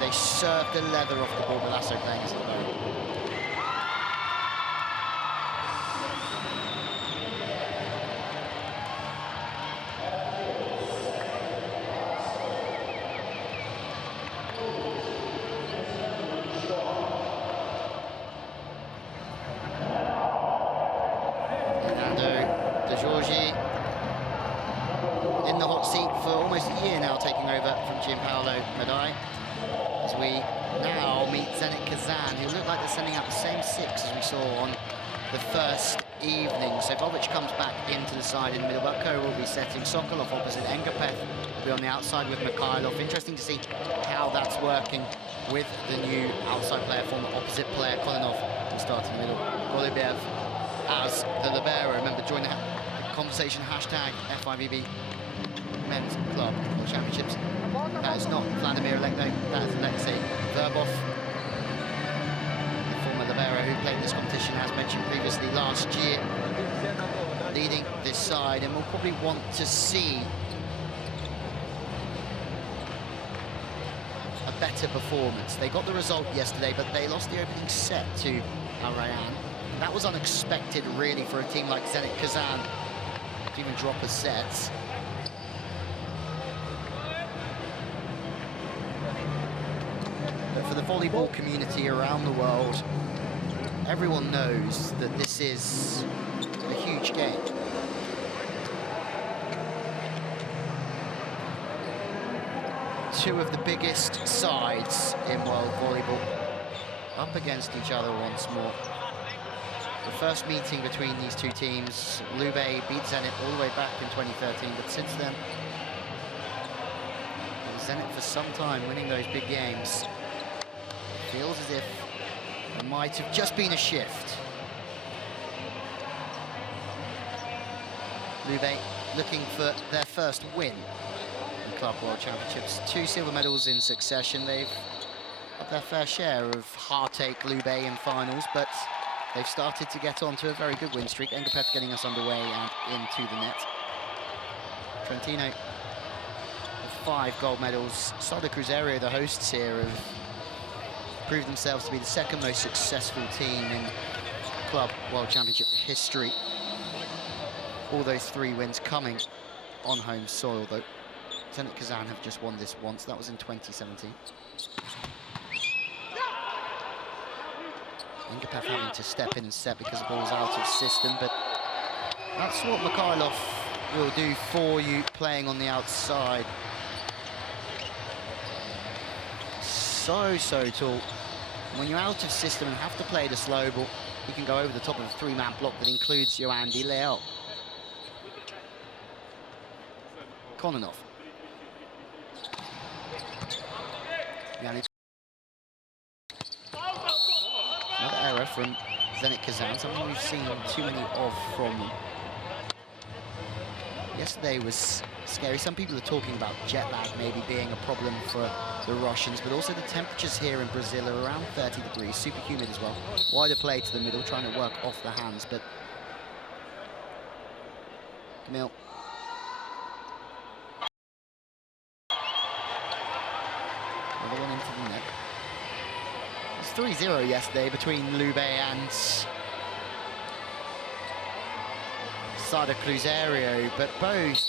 and they serve the leather off the ball. Balasso playing as a libero. In the hot seat for almost a year now, taking over from Gianpaolo Madai, as we now meet Zenit Kazan, who look like they're sending out the same six as we saw on the first evening. So Bobic comes back into the side in the middle. Butko will be setting Sokolov opposite. Engapeth will be on the outside with Mikhailov. Interesting to see how that's working with the new outside player from the opposite player. Kononov will start in the middle. Golubyev as the libero. Remember, join the conversation, hashtag FIVB Men's Club World Championships. That is not Vladimir Alekno, that is Alexei Verbov, the former libero who played this competition, as mentioned previously, last year, leading this side, and we'll probably want to see a better performance. They got the result yesterday, but they lost the opening set to Al Rayyan. That was unexpected, really, for a team like Zenit Kazan to even drop a set. But for the volleyball community around the world, everyone knows that this is a huge game. Two of the biggest sides in world volleyball up against each other once more. The first meeting between these two teams, Lube beat Zenit all the way back in 2013, but since then, Zenit for some time winning those big games. Feels as if it might have just been a shift. Lube looking for their first win in Club World Championships. 2 silver medals in succession. They've got their fair share of heartache, Lube, in finals, but they've started to get on to a very good win streak. Engapeth getting us underway and into the net. Trentino with 5 gold medals. Sada Cruzeiro, the hosts here, have proved themselves to be the second most successful team in Club World Championship history. All those 3 wins coming on home soil, though. Zenit Kazan have just won this once. That was in 2017. Engapeth having to step in and set because the ball's out of system, but that's what Mikhailov will do for you, playing on the outside. So tall. When you're out of system and have to play the slow ball, he can go over the top of a 3-man block that includes Yoandy Leal. Kononov. Another error from Zenit Kazan, something we've seen too many of from them. Yesterday was scary. Some people are talking about jet lag maybe being a problem for the Russians, but also the temperatures here in Brazil are around 30 degrees, super humid as well. Wider play to the middle, trying to work off the hands, but Camille. Another one into the net. It was 3-0 yesterday between Lube and Sada Cruzeiro, but both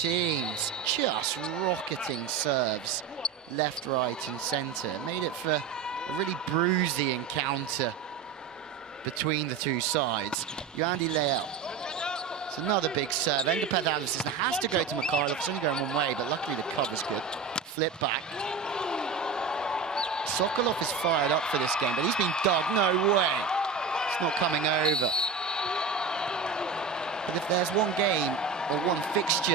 teams just rocketing serves left, right and centre. Made it for a really bruisey encounter between the two sides. Yoandy Leal. It's another big serve. Engapeth Anderson has to go to Mikhailov. It's only going one way, but luckily the cover's good. Flip back. Sokolov is fired up for this game, but he's been dogged. No way. It's not coming over. But if there's one game or one fixture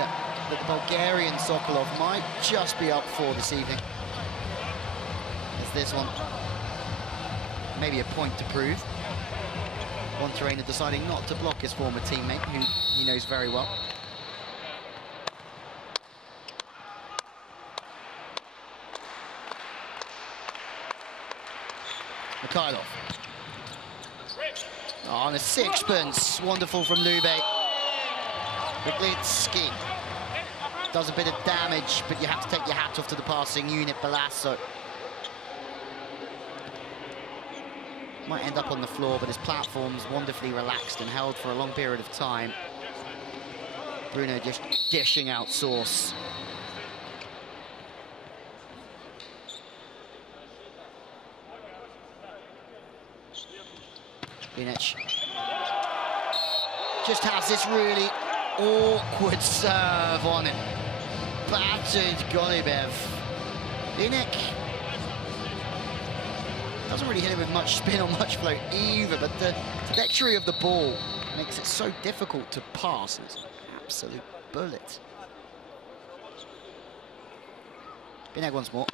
that the Bulgarian Sokolov might just be up for this evening, it's this one. Maybe a point to prove. One trainer deciding not to block his former teammate, who he knows very well. Mikhailov. Oh, and a sixpence. Wonderful from Lube. Wiglitsky does a bit of damage, but you have to take your hat off to the passing unit. Balasso Might end up on the floor, but his platform's wonderfully relaxed and held for a long period of time. Bruno just dishing out sauce. Binic just has this really awkward serve on him. Battered Golubev. Binic doesn't really hit him with much spin or much flow either, but the trajectory of the ball makes it so difficult to pass. It's an absolute bullet. Binic once more.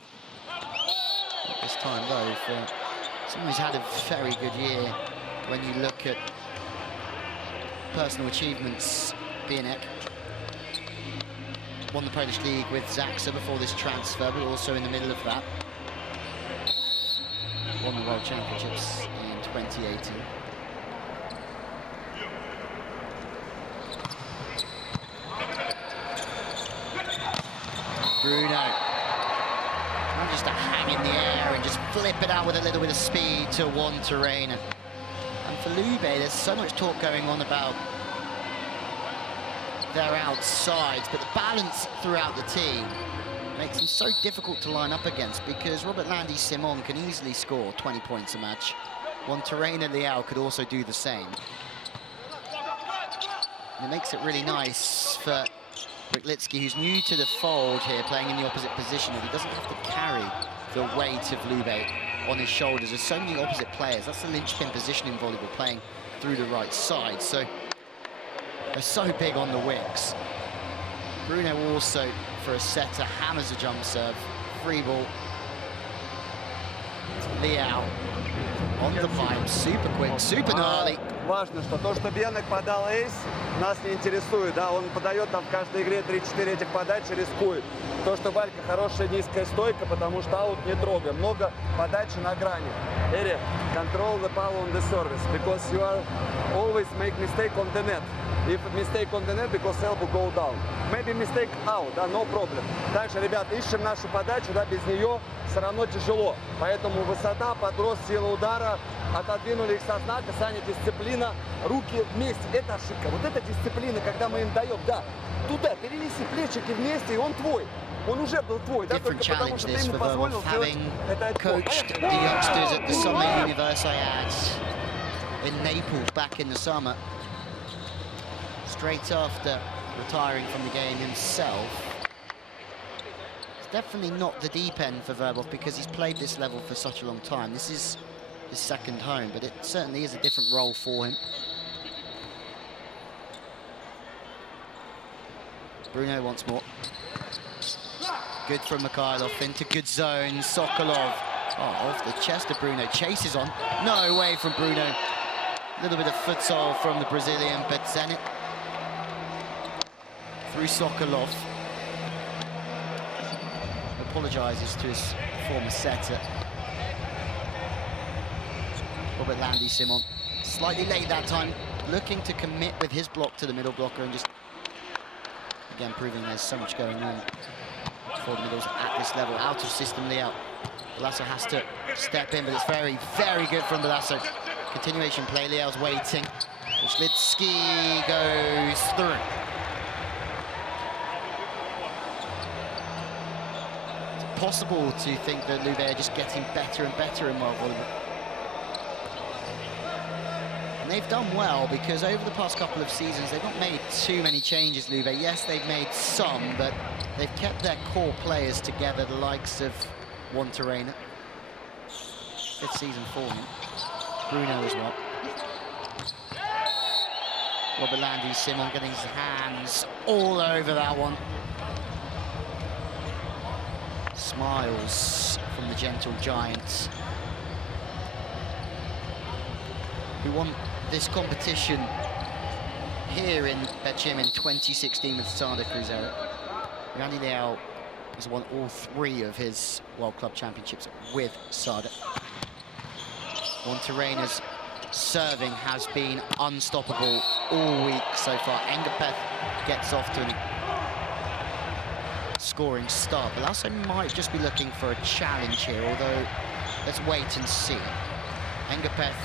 Not this time though, for someone who's had a very good year. When you look at personal achievements, Binic won the Polish League with Zaksa before this transfer, but also in the middle of that won the World Championships in 2018. Bruno, and just to hang in the air and just flip it out with a little bit of speed to one terrain. And for Lube, there's so much talk going on about their outsides, but the balance throughout the team makes them so difficult to line up against, because Robert Landy Simon can easily score 20 points a match. One Terena Leal could also do the same. And it makes it really nice for Ryklitsky, who's new to the fold here, playing in the opposite position, that he doesn't have to carry the weight of Lube on his shoulders. There's so many opposite players. That's the linchpin position in volleyball, playing through the right side. So they're so big on the wings. Bruno also, for a setter, hammers a jump serve. Free ball. Leal on the pipe, super quick, super gnarly. Важно, что то, что Бенек подал эйс, нас не интересует, да, он подает там в каждой игре 3-4 этих подач и рискует. То, что Валька хорошая низкая стойка, потому что аут не трогаем, много подачи на грани. Eric, control the ball on the service, because you are always make mistake on the net. If mistake on the net, because elbow go down. Maybe mistake out, да, no problem. Также, ребята, ищем нашу подачу, да, без нее все равно тяжело. Поэтому высота, подрост, сила удара, отодвинули их со знака, Саня, дисциплина, руки вместе. Это ошибка. Вот эта дисциплина, когда мы им даем, да, туда, перенеси плечики вместе, и он твой. Он уже был твой, да, только потому что ты ему позволил сделать это. Coached the youngsters at the Summer Universiade in Naples back in the summer. Straight after retiring from the game himself. It's definitely not the deep end for Verbov, because he's played this level for such a long time. This is his second home, but it certainly is a different role for him. Bruno once more. Good from Mikhailov, into good zone. Sokolov, oh, off the chest of Bruno, chases on. No way from Bruno. A little bit of futsal from the Brazilian, but Zenit through Sokolov. Apologises to his former setter. Robert Landy Simon, slightly late that time, looking to commit with his block to the middle blocker, and just, again, proving there's so much going on for the middles at this level. Out of system layout. Belasso has to step in, but it's very, very good from Belasso. Continuation play, Leal's waiting. Ryklitsky goes through. It's possible to think that Lube are just getting better and better in world volleyball. And they've done well, because over the past couple of seasons, they've not made too many changes, Lube. Yes, they've made some, but they've kept their core players together, the likes of Juan Terena. 5th season for him. Bruno as well. Robert Landy Simon getting his hands all over that one. Smiles from the gentle giant, who won this competition here in Bechim in 2016 with Sada Cruzeiro. Randy Leal has won all 3 of his World Club Championships with Sada. Juan Terena's serving has been unstoppable all week so far. Engapeth gets off to a scoring start, but Belasso might just be looking for a challenge here, although let's wait and see. Engapeth,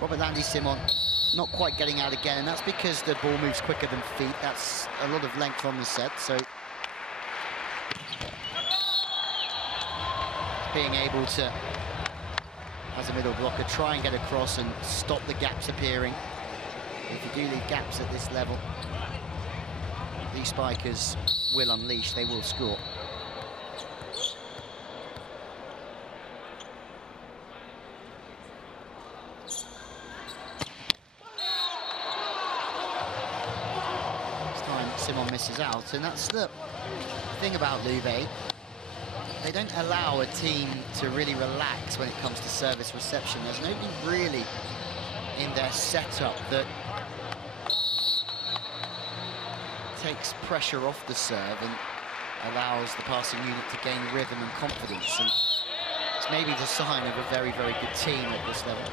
Robert Landy Simon, not quite getting out again, and that's because the ball moves quicker than feet. That's a lot of length on the set, so being able to, as a middle blocker, try and get across and stop the gaps appearing. If you do leave gaps at this level, these spikers will unleash, they will score. Simon misses out, and that's the thing about Lube. They don't allow a team to really relax when it comes to service reception. There's nobody really in their setup that takes pressure off the serve and allows the passing unit to gain rhythm and confidence, and it's maybe the sign of a very, very good team at this level.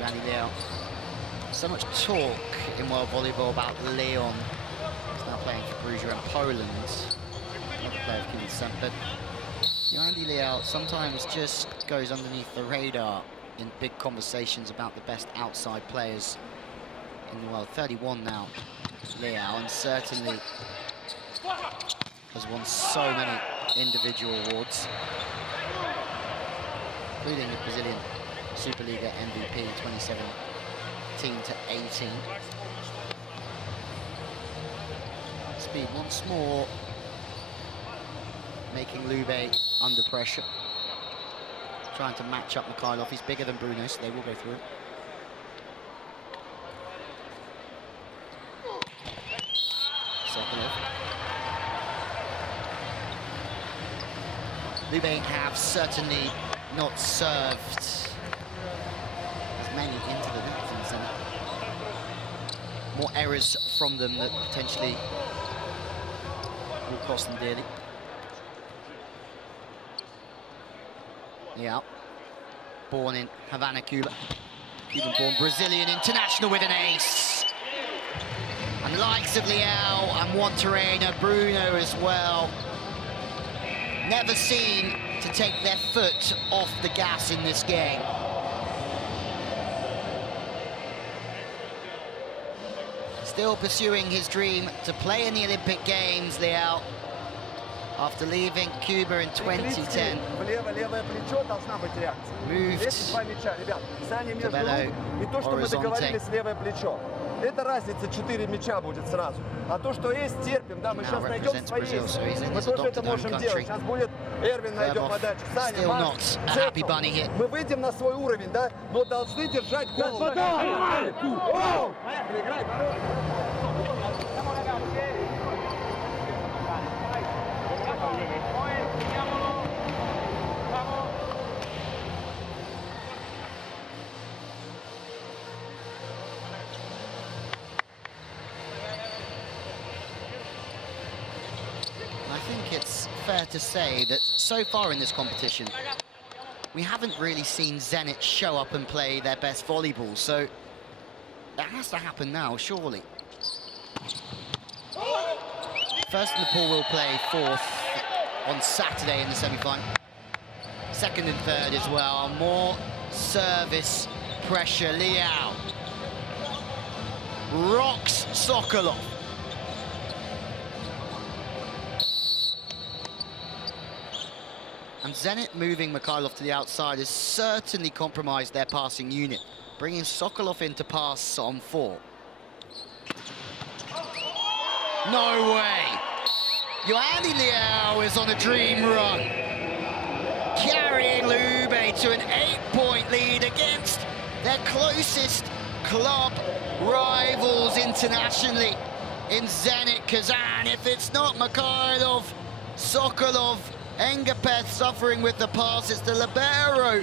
Randy Leon. So much talk in world volleyball about Leon. He's now playing for Bruges and Poland. Another player of keen descent, but Andy Leal sometimes just goes underneath the radar in big conversations about the best outside players in the world. 31 now, Leal, and certainly has won so many individual awards, including the Brazilian Superliga MVP 2017 to 18. Speed once more, making Lube under pressure. Trying to match up Mikhailov. He's bigger than Bruno, so they will go through. Sokolov. Lube have certainly not served as many into the net, and more errors from them that potentially will cost them dearly. Yeah, born in Havana, Cuba. Cuban-born Brazilian international with an ace. And the likes of Leal and Juanterena, Bruno as well, never seem to take their foot off the gas in this game. Still pursuing his dream to play in the Olympic Games, Leal, after leaving Cuba in 2010. Moved to Belo Horizonte. Это разница 4 мяча будет сразу. А то, что есть, терпим, да, мы сейчас найдем свои. Мы тоже это можем делать. Сейчас будет Эрвин, найдем подачу. Саня, Макс, мы выйдем на свой уровень, да, но должны держать голову. I think it's fair to say that so far in this competition, we haven't really seen Zenit show up and play their best volleyball, so that has to happen now, surely. First in the pool will play fourth on Saturday in the semi-final. Second and third as well. More service pressure. Leal rocks Sokolov. And Zenit moving Mikhailov to the outside has certainly compromised their passing unit, bringing Sokolov in to pass on 4. No way! Yoandy Leal is on a dream run, carrying Lube to an 8-point lead against their closest club rivals internationally in Zenit Kazan. If it's not Mikhailov, Sokolov, Engapeth suffering with the pass, it's the libero,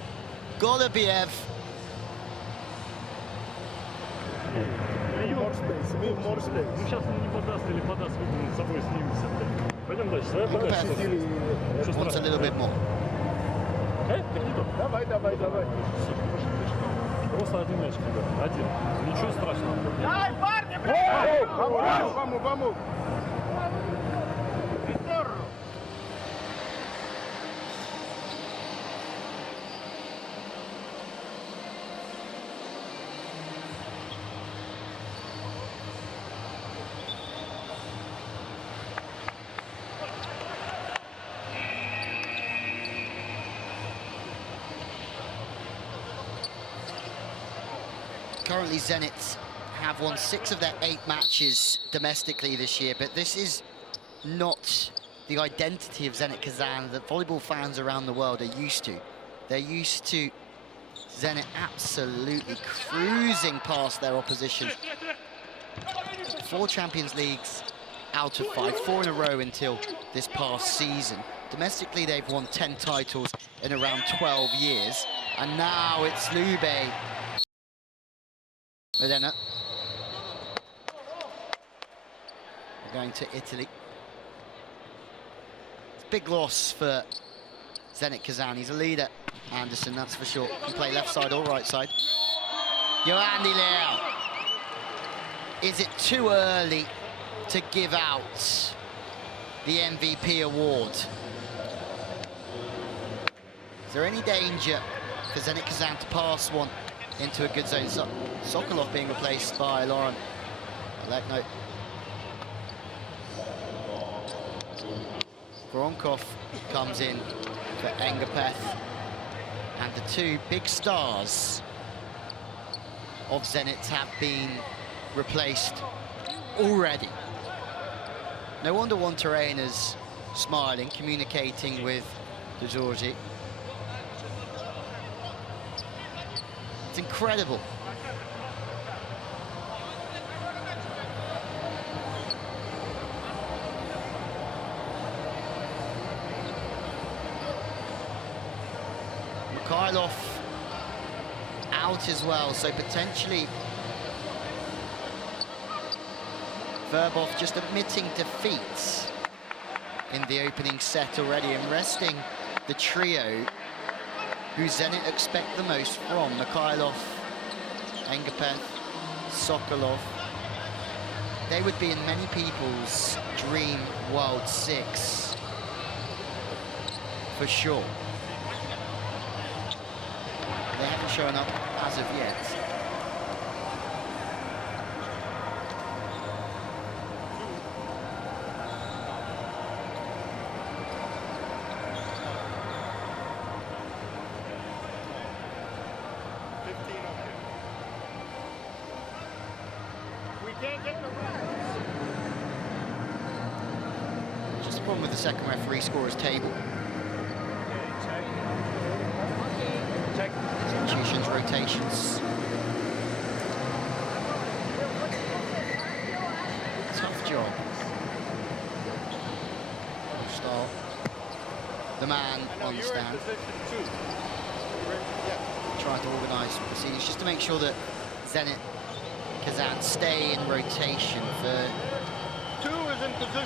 Golubiev. Engapeth wants a little bit more. Просто один мяч, один. Ничего страшного. Давай, парни, Vamos! Currently, Zenit have won 6 of their 8 matches domestically this year, but this is not the identity of Zenit Kazan that volleyball fans around the world are used to. They're used to Zenit absolutely cruising past their opposition. 4 Champions Leagues out of 5, 4 in a row until this past season. Domestically, they've won 10 titles in around 12 years. And now it's Lube. We're going to Italy. It's a big loss for Zenit Kazan. He's a leader, Anderson, that's for sure. Can play left side or right side. Johanny Leao. Is it too early to give out the MVP award? Is there any danger for Zenit Kazan to pass one into a good zone? Sokolov being replaced by Laurent Alekno. Voronkov comes in for Engapeth. And the 2 big stars of Zenit have been replaced already. No wonder Juan Terrena's smiling, communicating with De Giorgi. It's incredible. Mikhailov out as well, so potentially Verbov just admitting defeat in the opening set already and resting the trio who Zenit expect the most from. Mikhailov, Engapeth, Sokolov. They would be in many people's dream World 6 for sure. They haven't shown up as of yet. Just a problem with the second referee scorer's table. Substitutions, rotations. Tough job. Start. The man on the stand. Trying to organise proceedings just to make sure that Zenit Kazan stay in rotation for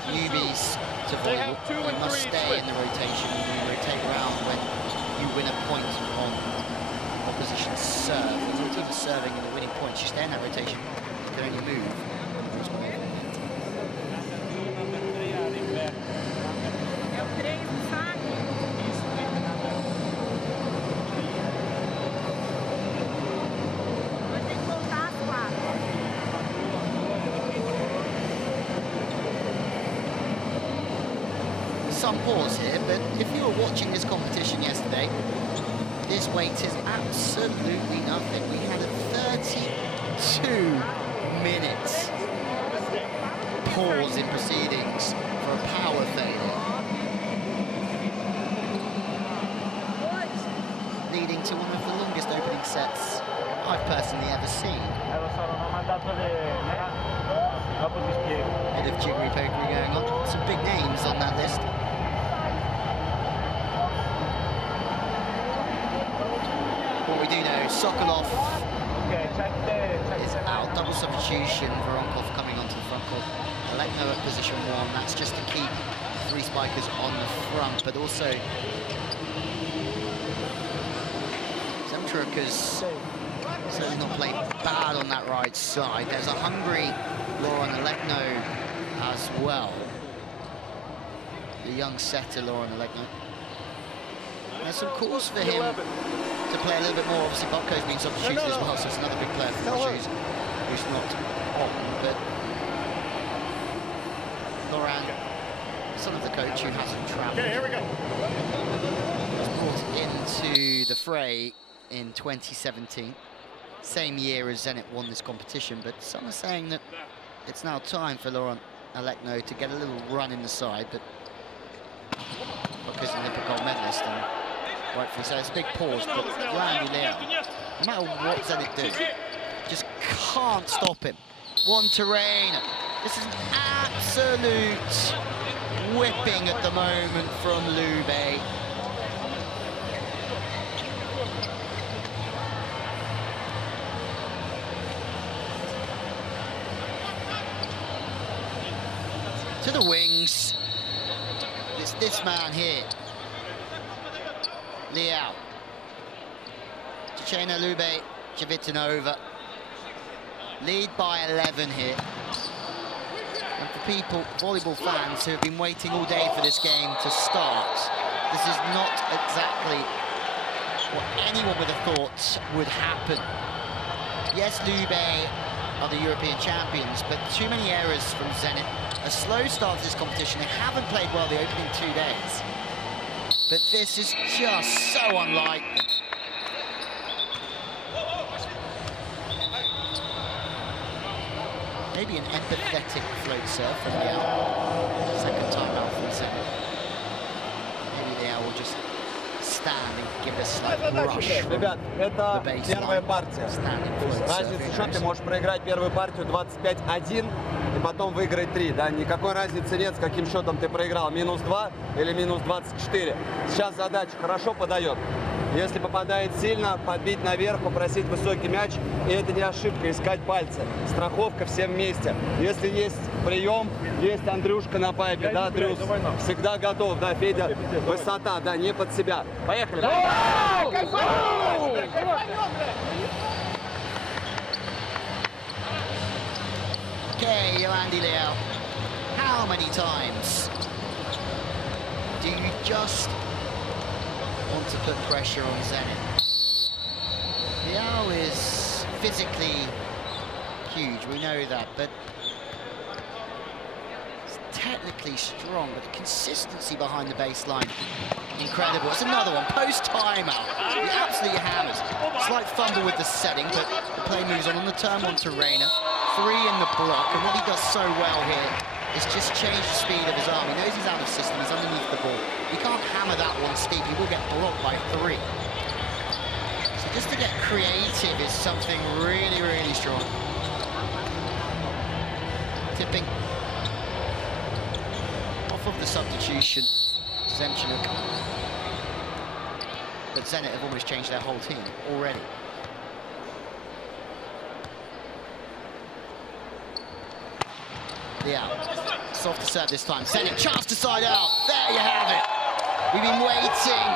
newbies to volleyball. You must stay in the rotation and you rotate around when you win a point on opposition serve. If your team is serving and the winning points, you stay in that rotation, you can only move. Some pause here, but if you were watching this competition yesterday, this weight is absolutely nothing. We had a 32-minute pause in proceedings for a power failure, leading to one of the longest opening sets I've personally ever seen. A bit of jiggery-pokery going on. Some big names on that list. What we do know, Sokolov is out, double substitution, Voronkov coming onto the front court. Alekno at position 1, that's just to keep 3 spikers on the front, but also Zemtruk has certainly not played bad on that right side. There's a hungry Laurent Alekno as well. The young setter, Laurent Alekno. There's some calls for him to play a little bit more. Obviously, Bobko's been substituted as well, so it's another big player for Russia who's not on. But Laurent, son of the coach who hasn't travelled, was brought into the fray in 2017. same year as Zenit won this competition, but some are saying that it's now time for Laurent Alekno to get a little run in the side, but because Olympic gold medalist, and rightfully so, it's a big pause, but Randy Leo, no matter what Zenit do, just can't stop him. One to Reina. This is an absolute whipping at the moment from Lube. To the wings. It's this man here. Liao. Cucine Lube Civitanova. Lead by 11 here. And for people, volleyball fans, who have been waiting all day for this game to start, this is not exactly what anyone would have thought would happen. Yes, Lube are the European champions, but too many errors from Zenit. A slow start to this competition. They haven't played well the opening 2 days. But this is just so unlike them. Maybe an empathetic float serve from Liao. Second time out from Zenit. Maybe Liao will just stand and give it a slight brush. Ребят, это первая партия. Разница, что ты можешь проиграть первую партию 25-1 и потом выиграть 3. Да? Никакой разницы нет, с каким счетом ты проиграл. -2 или -24. Сейчас задача хорошо подает. Если попадает сильно, подбить наверх, попросить высокий мяч. И это не ошибка, искать пальцы. Страховка все вместе. Если есть прием, есть Андрюшка на пайпе, да, Андрюш? Всегда готов, да, Федя? Высота, да, не под себя. Поехали! Okay, Yolandi Liao, how many times do you just want to put pressure on Zenit? Liao is physically huge, we know that, but he's technically strong, but the consistency behind the baseline, incredible. It's another one, post-timeout. He absolutely hammers. Slight fumble with the setting, but the play moves on the turn one to Reina. 3 in the block, and what he does so well here is just change the speed of his arm. He knows he's out of system, he's underneath the ball. He can't hammer that one steep, he will get blocked by 3. So just to get creative is something really, really strong. Tipping off of the substitution, Zemchenuk. But Zenit have almost changed their whole team already. Yeah, soft to serve this time. Zenit, chance to side out. There you have it. We've been waiting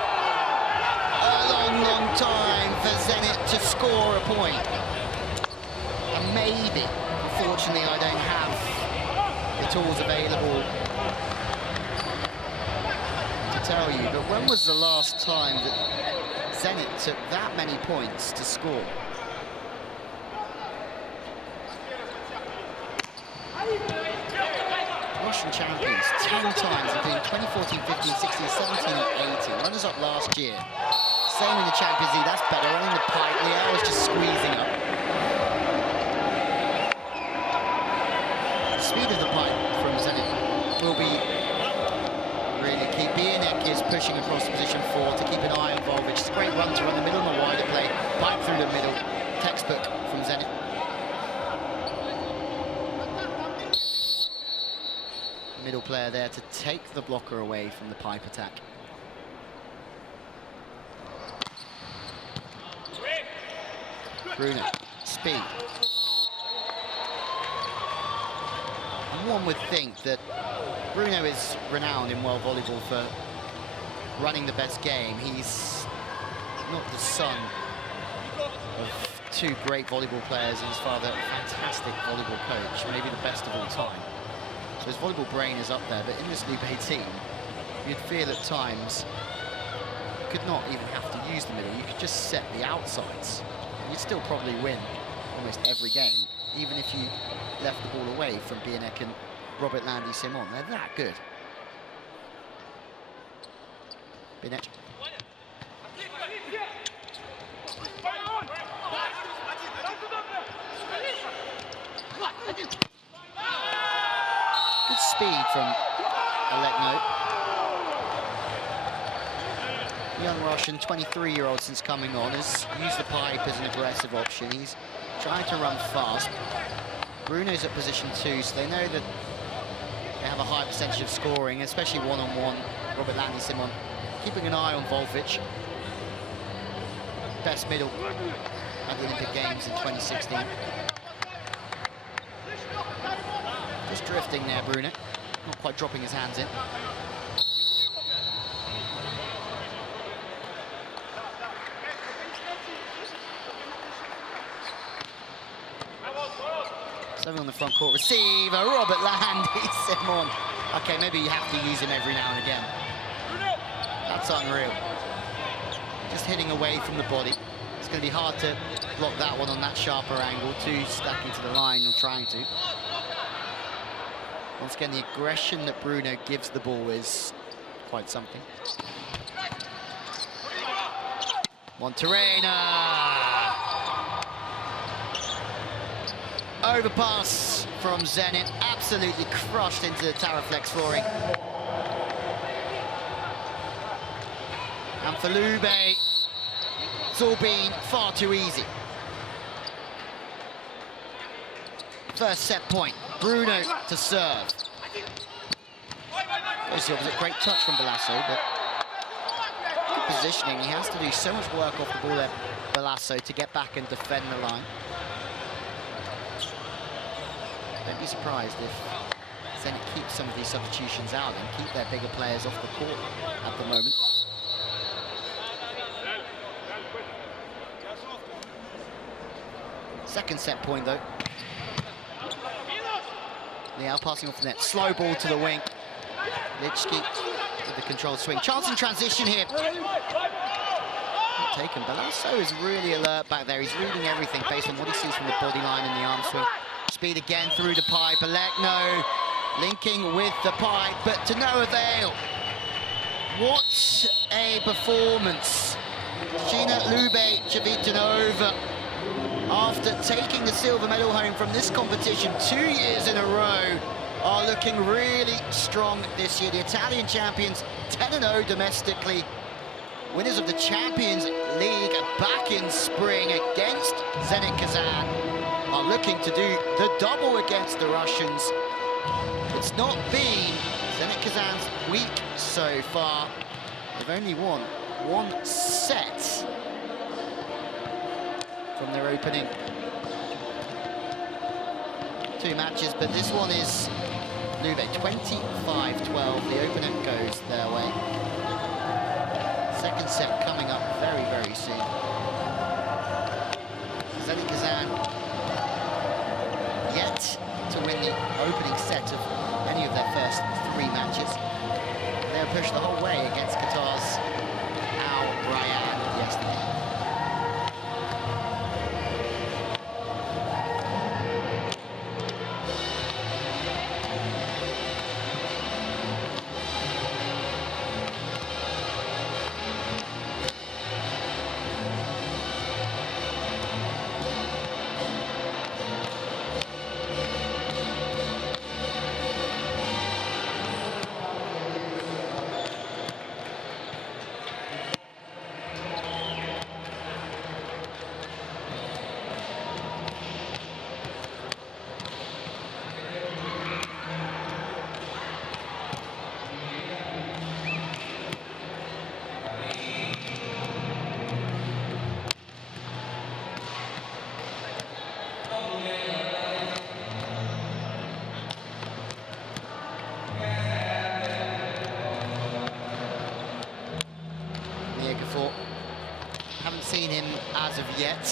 a long, long time for Zenit to score a point. And maybe, unfortunately, I don't have the tools available to tell you, but when was the last time that Zenit took that many points to score? Russian champions 10 times, including 2014, 15, 16, 17 and 18. Runners up last year. Same in the Champions League, that's better. Running the pipe, Liao is just squeezing up. The speed of the pipe from Zenit will be really key. Bianek is pushing across position 4 to keep an eye on Volvic. It's a great run to run the middle and the wider play. Pipe through the middle. Textbook from Zenit. Middle player there to take the blocker away from the pipe attack. Bruno, speed. And one would think that Bruno is renowned in world volleyball for running the best game. He's not the son of 2 great volleyball players and his father, a fantastic volleyball coach, maybe the best of all time. So his volleyball brain is up there, but in this Lube team, you'd feel at times you could not even have to use the middle, you could just set the outsides. You'd still probably win almost every game, even if you left the ball away from Bianek and Robert Landy Simon. They're that good. Bianek. Good speed from Alekno. Young Russian, 23-year-old since coming on, has used the pipe as an aggressive option. He's trying to run fast. Bruno's at position 2, so they know that they have a high percentage of scoring, especially one-on-one. Robert Landy Simon keeping an eye on Volvic. Best middle at the Olympic Games in 2016. Just drifting there, Bruno. Not quite dropping his hands in. Something on the front court receiver, Robert Landy Simon. Okay, maybe you have to use him every now and again. That's unreal. Just hitting away from the body. It's going to be hard to block that one on that sharper angle. Two stacking to the line, or trying to. Once again, the aggression that Bruno gives the ball is quite something. Monterena. Overpass from Zenit, absolutely crushed into the Taraflex flooring. And for Lube, it's all been far too easy. First set point, Bruno to serve. Goes the opposite, great touch from Balasso, but good positioning. He has to do so much work off the ball there, Balasso, to get back and defend the line. Don't be surprised if Zenit keeps some of these substitutions out and keep their bigger players off the court at the moment. Second set point, though. Liao passing off the net. Slow ball to the wing. Lichki with the controlled swing. Chance in transition here. Not taken. Balasso is really alert back there. He's reading everything based on what he sees from the body line and the arm swing. Speed again through the pipe. Alekno linking with the pipe, but to no avail. What a performance. Cucine Lube Civitanova, after taking the silver medal home from this competition 2 years in a row, are looking really strong this year. The Italian champions, 10-0 domestically. Winners of the Champions League back in spring against Zenit Kazan, are looking to do the double against the Russians. It's not been Zenit Kazan's week so far. They've only won one set from their opening 2 matches, but this one is Lube 25-12. The opener goes their way. Second set coming up very, very soon. Zenit Kazan yet to win the opening set of any of their first 3 matches. They were pushed the whole way against Qatar's Al Rayyan yesterday. Haven't seen him as of yet.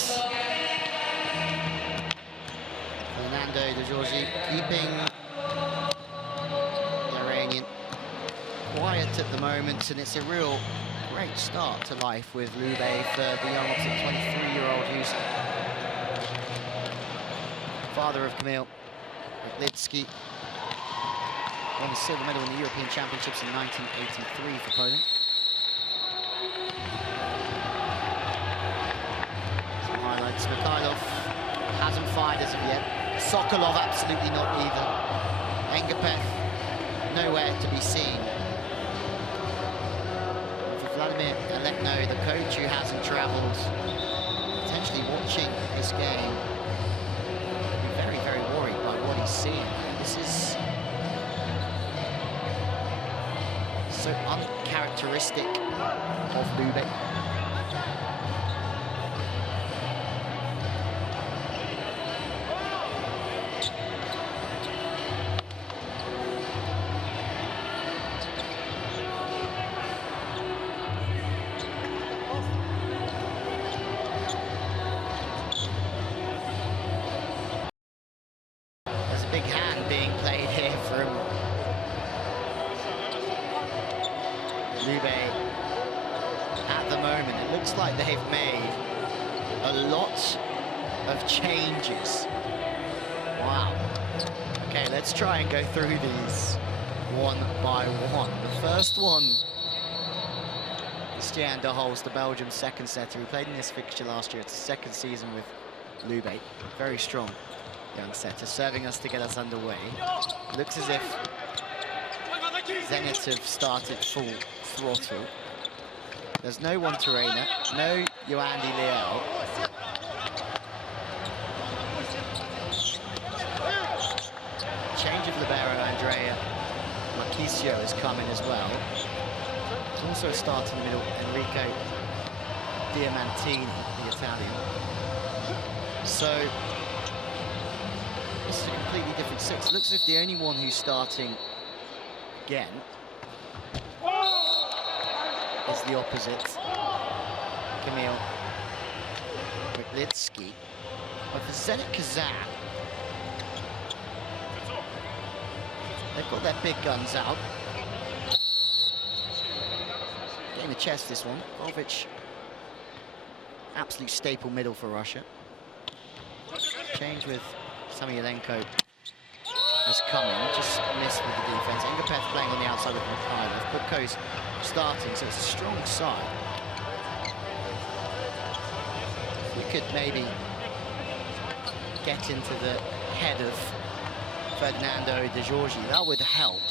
Fernando De Giorgi keeping the Iranian quiet at the moment, and it's a real great start to life with Lube for the young 23-year-old who's father of Kamil Lidzki. Won the silver medal in the European Championships in 1983 for Poland. Some highlights. Mikhailov hasn't fired as of yet. Sokolov absolutely not either. Engapeth nowhere to be seen. For Vladimir Aletno, the coach who hasn't travelled, potentially watching this game, very, very worried by what he's seeing. This is so uncharacteristic of Lube. There's a big hand being played here from Lube. At the moment, it looks like they've made a lot of changes. Wow. Okay, let's try and go through these one by one. The first one, Stian de Holst, the Belgium second setter, who played in this fixture last year. It's his second season with Lube. Very strong young setter, serving us to get us underway. Looks as if Zenit have started full throttle. There's no one Terena, no Yoandi Liel. Change of libero, Andrea Marchisio has come in as well. There's also a start in the middle, Enrico Diamantini, the Italian. So this is a completely different six. It looks as if the only one who's starting again is the opposite, Kamil Witlitsky. But for Zenit Kazan, they've got their big guns out. Game of chess, this one. Volvic, absolute staple middle for Russia. Change with Samyelenko has come in, just missed with the defense. Engapeth playing on the outside with Mikhailov. Bukko's starting, so it's a strong side. We could maybe get into the head of Ferdinando De Giorgi. That would help.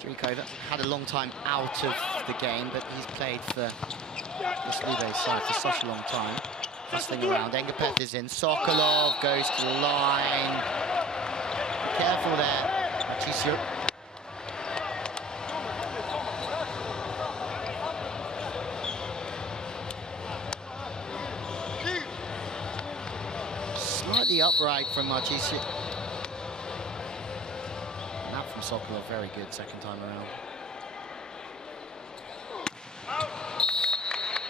Jurikova had a long time out of the game, but he's played for this Lube side for such a long time. Hustling around, Engapeth is in, Sokolov goes to the line. Be careful there, Marchisio. Slightly upright from Marchisio. And that from Sokolov, very good second time around.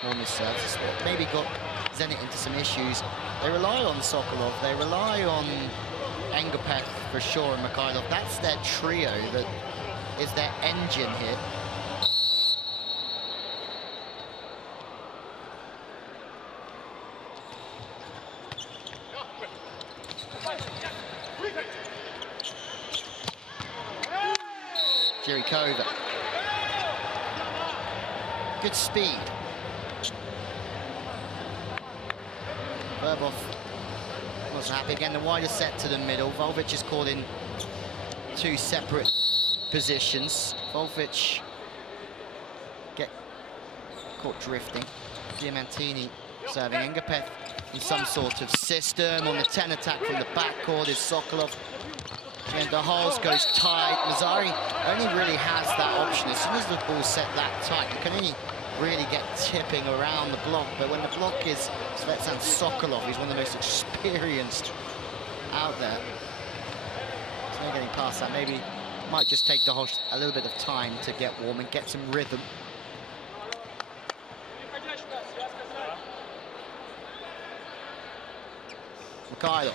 More missed serves, maybe got Zenit into some issues. They rely on Sokolov, they rely on Engapeth for sure, and Mikhailov. That's their trio that is their engine here. Jurikova. Good speed. Verbov wasn't happy. Again, the wider set to the middle. Volvic is caught in two separate positions. Volvic get caught drifting. Diamantini serving. Engapeth in some sort of system. On the 10 attack from the backcourt is Sokolov. And De Holst goes tight. Mazzari only really has that option. As soon as the ball's set that tight, you can only really get tipping around the block. But when the block is Svetlana Sokolov, he's one of the most experienced out there. So no getting past that. Maybe might just take De Holst a little bit of time to get warm and get some rhythm. Mikhailov.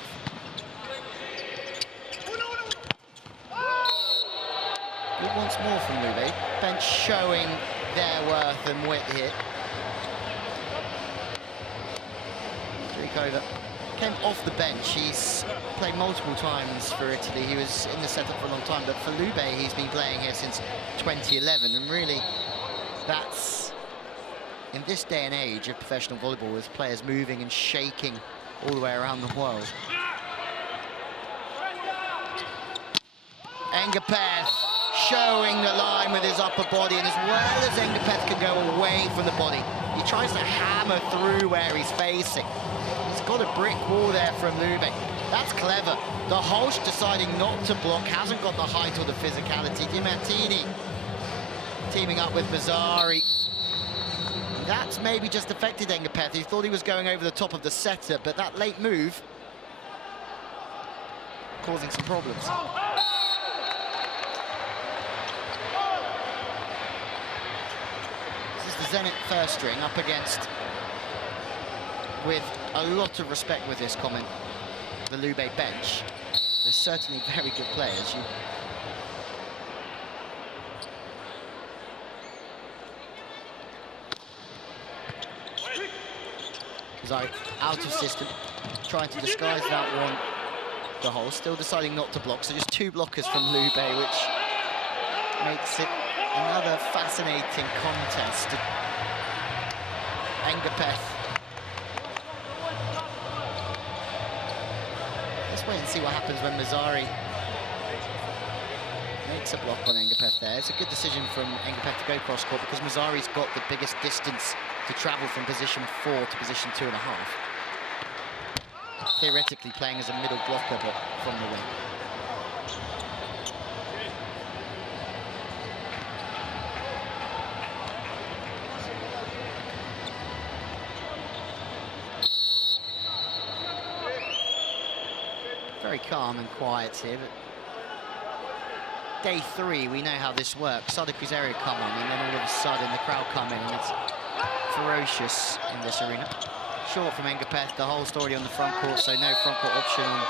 Good once more from Lube. Bench showing their worth and wit here. Jurikova came off the bench. He's played multiple times for Italy. He was in the setup for a long time, but for Lube, he's been playing here since 2011, and really, that's in this day and age of professional volleyball, with players moving and shaking all the way around the world. Engapeth showing the line with his upper body, and as well as Engapeth can go away from the body, he tries to hammer through where he's facing. He's got a brick wall there from Lube. That's clever. The Holst deciding not to block, hasn't got the height or the physicality. Di Martini teaming up with Mazzari. That's maybe just affected Engapeth. He thought he was going over the top of the setter, but that late move causing some problems. This is the Zenit first string up against, with a lot of respect with this comment, the Lube bench. They're certainly very good players. Sorry, out of system, trying to disguise that one. The hole, still deciding not to block, so just 2 blockers from Lube, which makes it another fascinating contest. Engapeth. Let's wait and see what happens when Mazzari makes a block on Engapeth there. It's a good decision from Engapeth to go cross-court because Mazzari's got the biggest distance to travel from position 4 to position 2.5. Theoretically playing as a middle blocker, but from the wing. Very calm and quiet here, but day 3, we know how this works. Sada Kuzeri come on, and then all of a sudden the crowd come in, and it's ferocious in this arena. Short from Engapeth, the Holst already on the front court, so no front court option on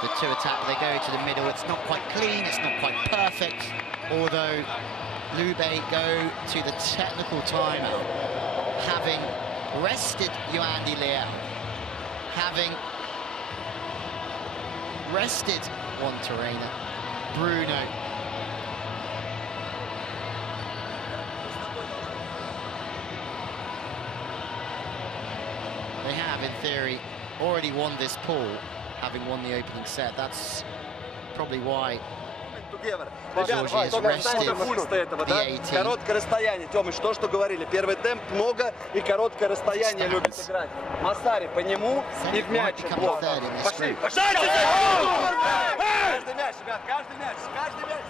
the 2 attack. They go to the middle. It's not quite clean, it's not quite perfect, although Lube go to the technical timeout, having rested Yoandi Leao, having rested Juantorena, Bruno. They have, in theory, already won this pool, having won the opening set. That's probably why Georgia has rested the 18. Короткое расстояние, Тёмыч, то, что говорили. Первый темп много и короткое расстояние любит играть. Массари по нему и в мяч. Пошли! Пошли! Каждый мяч, ребят, каждый мяч, каждый мяч.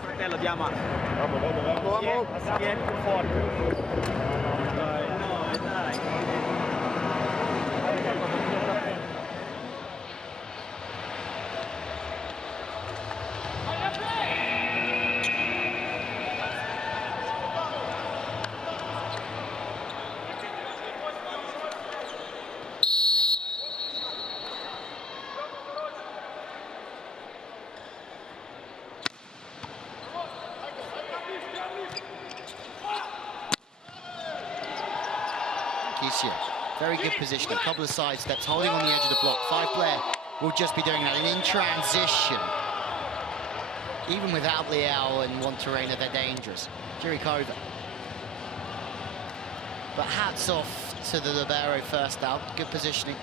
Very good position, a couple of side steps, holding on the edge of the block. 5-player will just be doing that, and in transition, even without Leao and Juantorena, they're dangerous. Jirikova. But hats off to the libero first out, good positioning.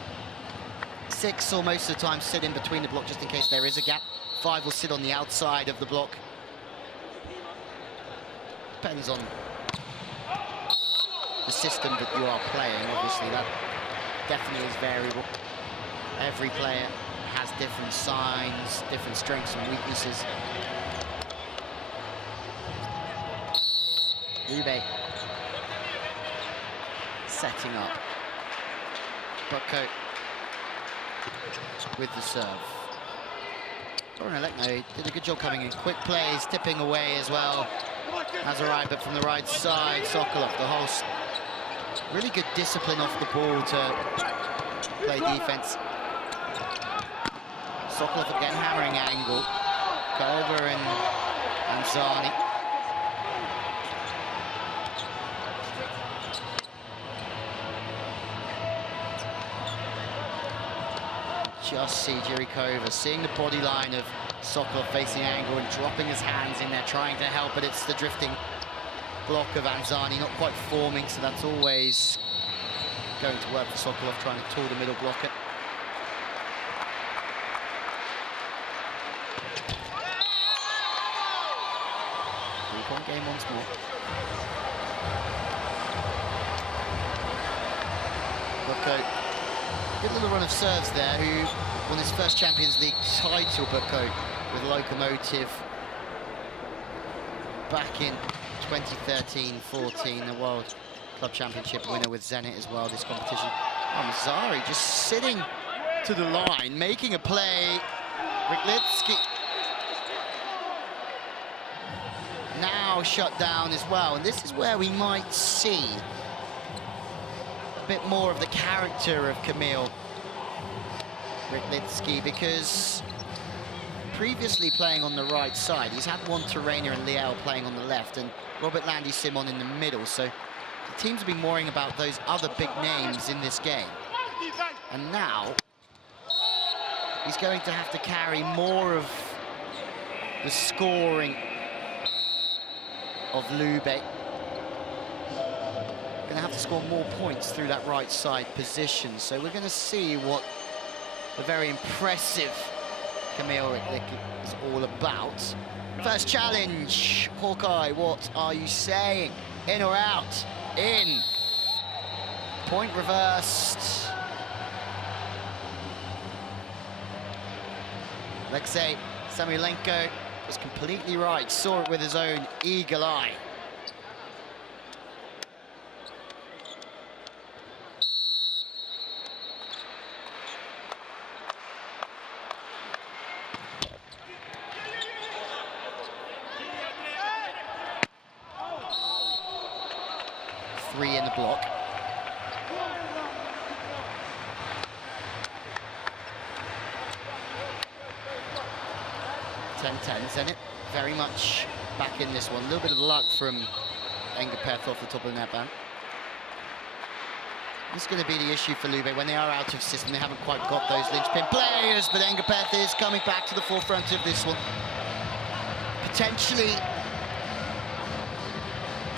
6 will most of the time sit in between the block just in case there is a gap. 5 will sit on the outside of the block. Depends on the system that you are playing. Obviously that definitely is variable. Every player has different signs, different strengths and weaknesses. Lube setting up. Butko with the serve. Koronelekno did a good job coming in. Quick plays, tipping away as well. Mazzari, but from the right side, Sokolov, the Holst. Really good discipline off the ball to play defense. Sokolov again, hammering angle. Kova and Zani. Just see Jirikova seeing the body line of Sokolov facing angle and dropping his hands in there, trying to help, but it's the drifting block of Anzani, not quite forming, so that's always going to work for Sokolov, trying to tool the middle blocker. Three-point game once more. Boko, good little run of serves there, who won his first Champions League title, Boko, with Lokomotiv back in 2013-14, the World Club Championship winner with Zenit as well, this competition. Zari just sitting to the line, making a play. Ryglitsky now shut down as well, and this is where we might see a bit more of the character of Kamil Ryglitsky, because previously playing on the right side, he's had Juan Torreira and Liel playing on the left, and Robert Landy Simon in the middle, so the teams have been worrying about those other big names in this game. And now he's going to have to carry more of the scoring of Lube. Going to have to score more points through that right side position. So we're going to see what the very impressive Kamil Ryglitsky is all about. First challenge, Hawkeye, what are you saying? In or out? In. Point reversed. Alexei Samulenko was completely right, saw it with his own eagle eye. Three in the block. Zenit very much back in this one. A little bit of luck from Engapeth off the top of the netband. This is going to be the issue for Lube. When they are out of system, they haven't quite got those linchpin players, but Engapeth is coming back to the forefront of this one. Potentially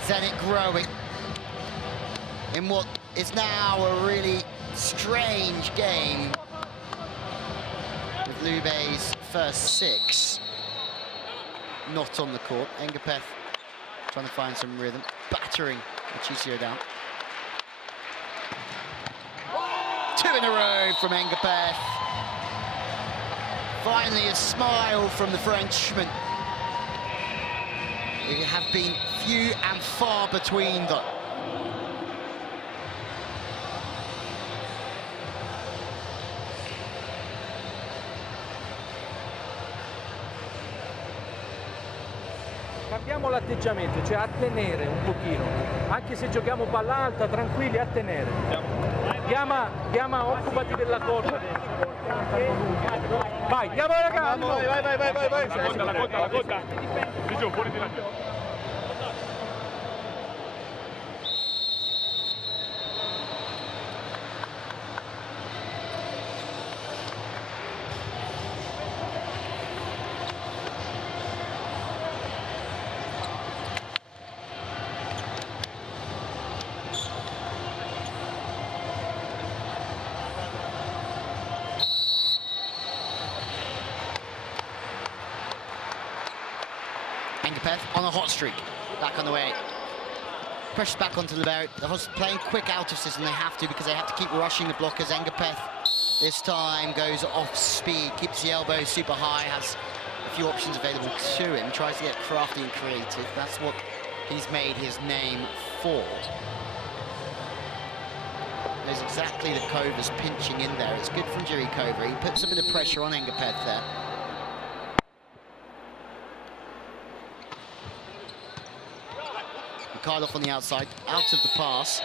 Zenit growing in what is now a really strange game with Lube's first six not on the court. Engapeth trying to find some rhythm, battering Machisio down. Two in a row from Engapeth. Finally a smile from the Frenchman. There have been few and far between them. Cambiamo l'atteggiamento, cioè a tenere un pochino, anche se giochiamo palla alta, tranquilli, a tenere. Chiama, occupati della corda. Vai, andiamo ragazzi! Vai. La cotta. Di giù, fuori di là. Engapeth on a hot streak, back on the way. Pressures back onto Libero. The Hosts playing quick out of system. They have to, because they have to keep rushing the blockers. Engapeth this time goes off speed, keeps the elbow super high, has a few options available to him, tries to get crafty and creative. That's what he's made his name for. There's exactly the Kova's pinching in there. It's good from Jiri Kova. He puts a bit of pressure on Engapeth there. Mikhailov on the outside, out of the pass.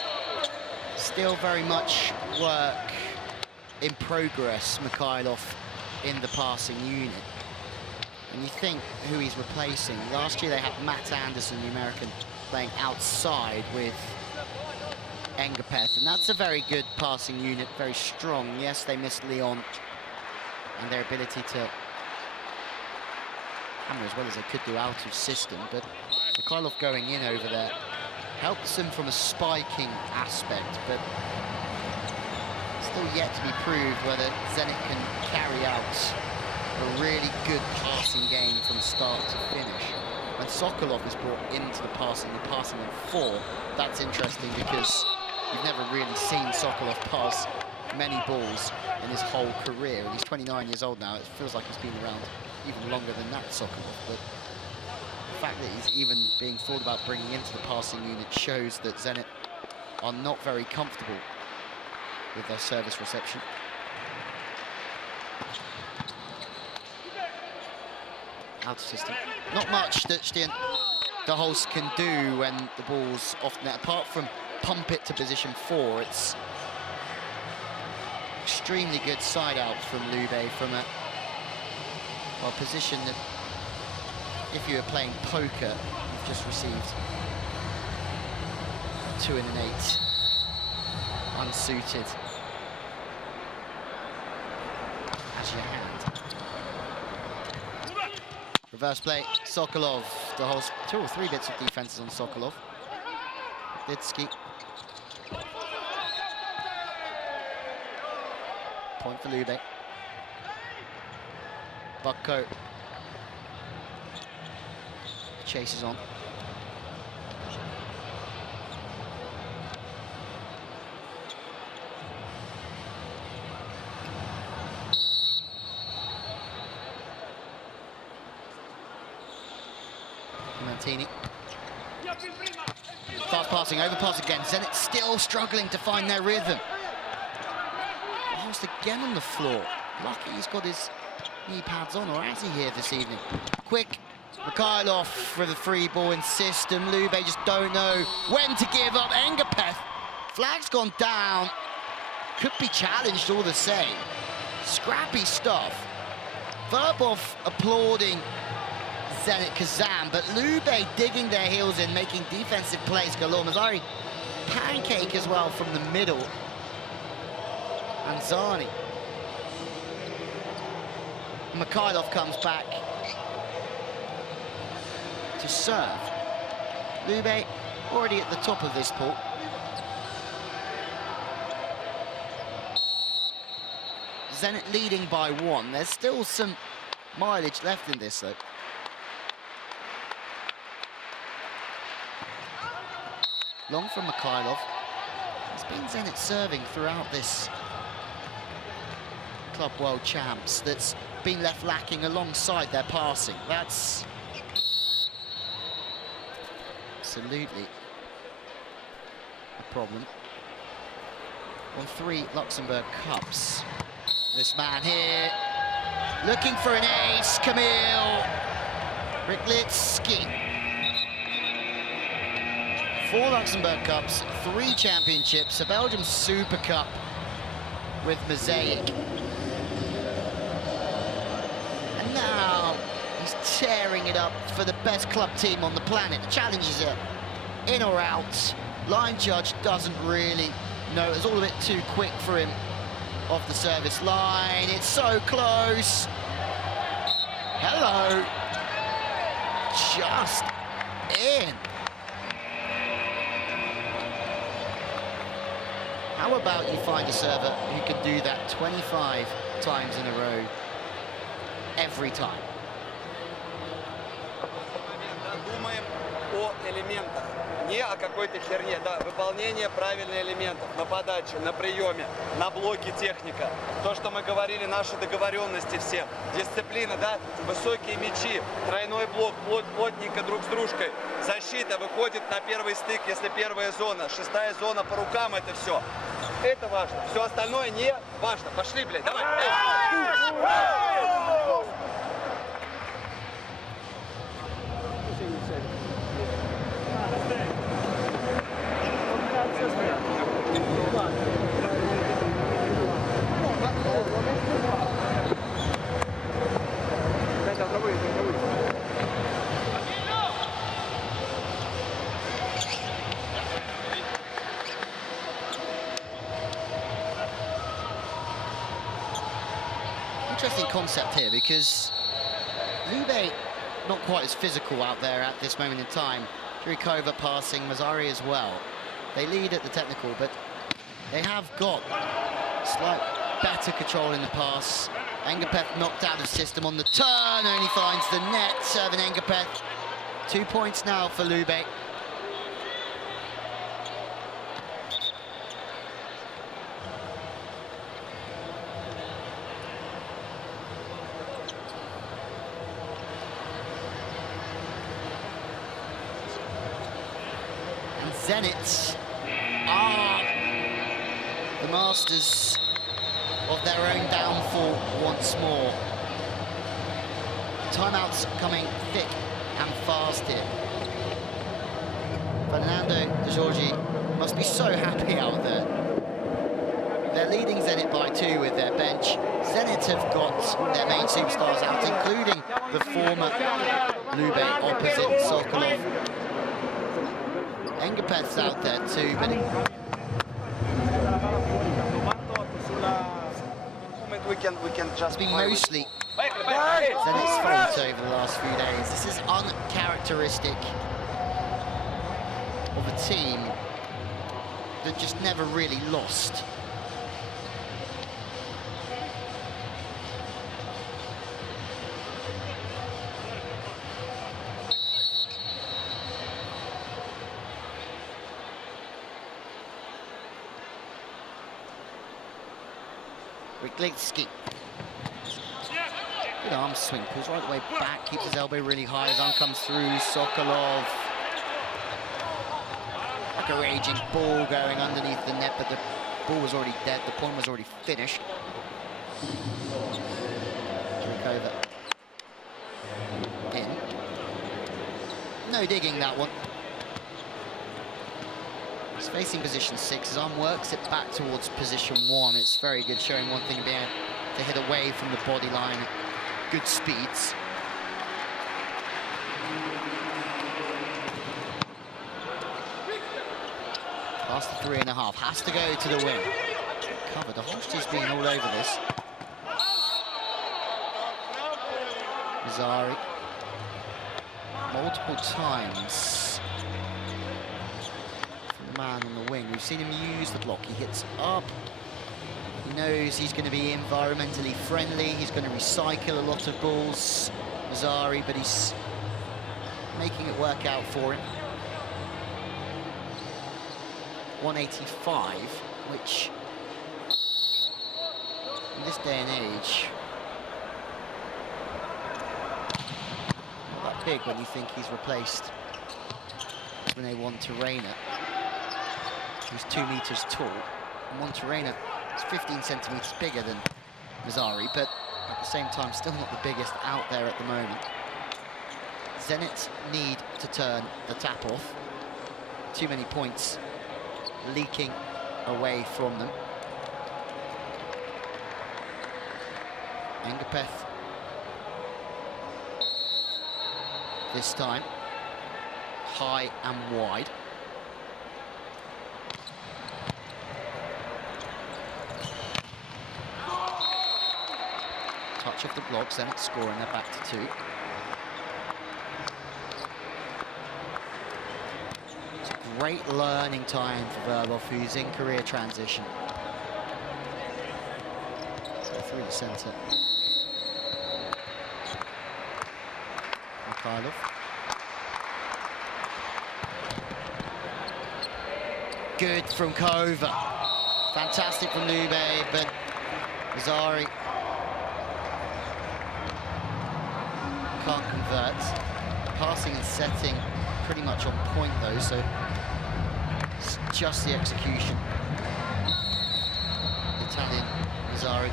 Still very much work in progress, Mikhailov in the passing unit. And you think who he's replacing. Last year they had Matt Anderson, the American, playing outside with Engapeth, and that's a very good passing unit, very strong. Yes, they missed Leon and their ability to hammer as well as they could do out of system, but Mikhailov going in over there helps them from a spiking aspect, but still yet to be proved whether Zenit can carry out a really good passing game from start to finish. When Sokolov is brought into the passing in 4, that's interesting because you've never really seen Sokolov pass many balls in his whole career. And he's 29 years old now. It feels like he's been around even longer than that, Sokolov. But the fact that he's even being thought about bringing into the passing unit shows that Zenit are not very comfortable with their service reception. Out of system. Not much that the host can do when the ball's off net. Apart from pump it to position 4, it's extremely good side out from Lube from a position that if you were playing poker, you've just received 2 and an 8, unsuited as your hand. Reverse play, Sokolov, the whole 2 or 3 bits of defenses on Sokolov. Litsky. Point for Lube. Bucko. Chases on. Mantini. Fast passing, overpass again. Zenit still struggling to find their rhythm. Lost again on the floor. Lucky he's got his knee pads on, or has he here this evening? Quick, Mikhailov for the free ball in system. Lube just don't know when to give up. Engapeth, flag's gone down. Could be challenged all the same. Scrappy stuff. Verbov applauding Zenit Kazan, but Lube digging their heels in, making defensive plays galore. Mazzari pancake as well from the middle. And Zani. Mikhailov comes back to serve. Lube already at the top of this pool. Zenit leading by 1. There's still some mileage left in this though. Long from Mikhailov. It's been Zenit serving throughout this Club World Champs that's been left lacking alongside their passing. That's absolutely a problem. On 3 Luxembourg Cups. This man here looking for an ace, Kamil Ryklitsky. 4 Luxembourg Cups, 3 championships, a Belgium Super Cup with Mosaic. And now he's tearing it up for the best club team on the planet. Challenges it, in or out. Line judge doesn't really know. It's all a bit too quick for him off the service line. It's so close. Hello. Just in. How about you find a server who can do that 25 times in a row, every time? Думаем о элементах, не о какой-то херне, да, выполнение правильных элементов на подаче, на приеме, на блоке техника. То, что мы говорили, наши договоренности все, дисциплина, да, высокие мячи, тройной блок, плотненько друг с дружкой. Защита выходит на первый стык, если первая зона, 6-я зона по рукам, это все. Это важно, все остальное не важно. Пошли, блядь, давай! Interesting concept here because Lube not quite as physical out there at this moment in time. Jurikova passing, Mazzari as well. They lead at the technical, but they have got Slight better control in the pass. Engapeth knocked out of system on the turn, only finds the net, serving Engapeth. 2 points now for Lube. And Zenit are the masters of their own downfall once more. Timeouts coming thick and fast here. Fernando De Giorgi must be so happy out there. They're leading Zenit by 2 with their bench. Zenit have got their main superstars out, including the former Lube opposite, Sokolov. Engapeth's out there too, but we can just it's been mostly Zenit's fault over the last few days. This is uncharacteristic of a team that just never really lost. Wiglitsky. Good arm swing, pulls right the way back, keeps his elbow really high, his arm comes through, Sokolov. Like a raging ball going underneath the net, but the ball was already dead, the point was already finished. Over. In. No digging that one. He's facing position 6, his arm works it back towards position 1. It's very good, showing one thing to be able to hit away from the body line. Good speeds. Past the 3.5, has to go to the wing. Covered, the Holster's been all over this. Mazzari. Multiple times. From the man on the wing. We've seen him use the block. He gets up. He knows he's going to be environmentally friendly. He's going to recycle a lot of balls, Mazzari, but he's making it work out for him. 185, which in this day and age, not that big when you think he's replaced Rene Monterena, who's 2 meters tall. And Monterena is 15 centimeters bigger than Mazzari, but at the same time still not the biggest out there at the moment. Zenit need to turn the tap off. Too many points leaking away from them. Engapeth this time high and wide. Touch of the block, Zenit scoring, they're back to 2. It's a great learning time for Verbov, who's in career transition. So through the centre. Mikhailov. Good from Kova. Fantastic from Lube, but Mazzari can't convert. Passing and setting pretty much on point though, so it's just the execution. Italian Mazzari,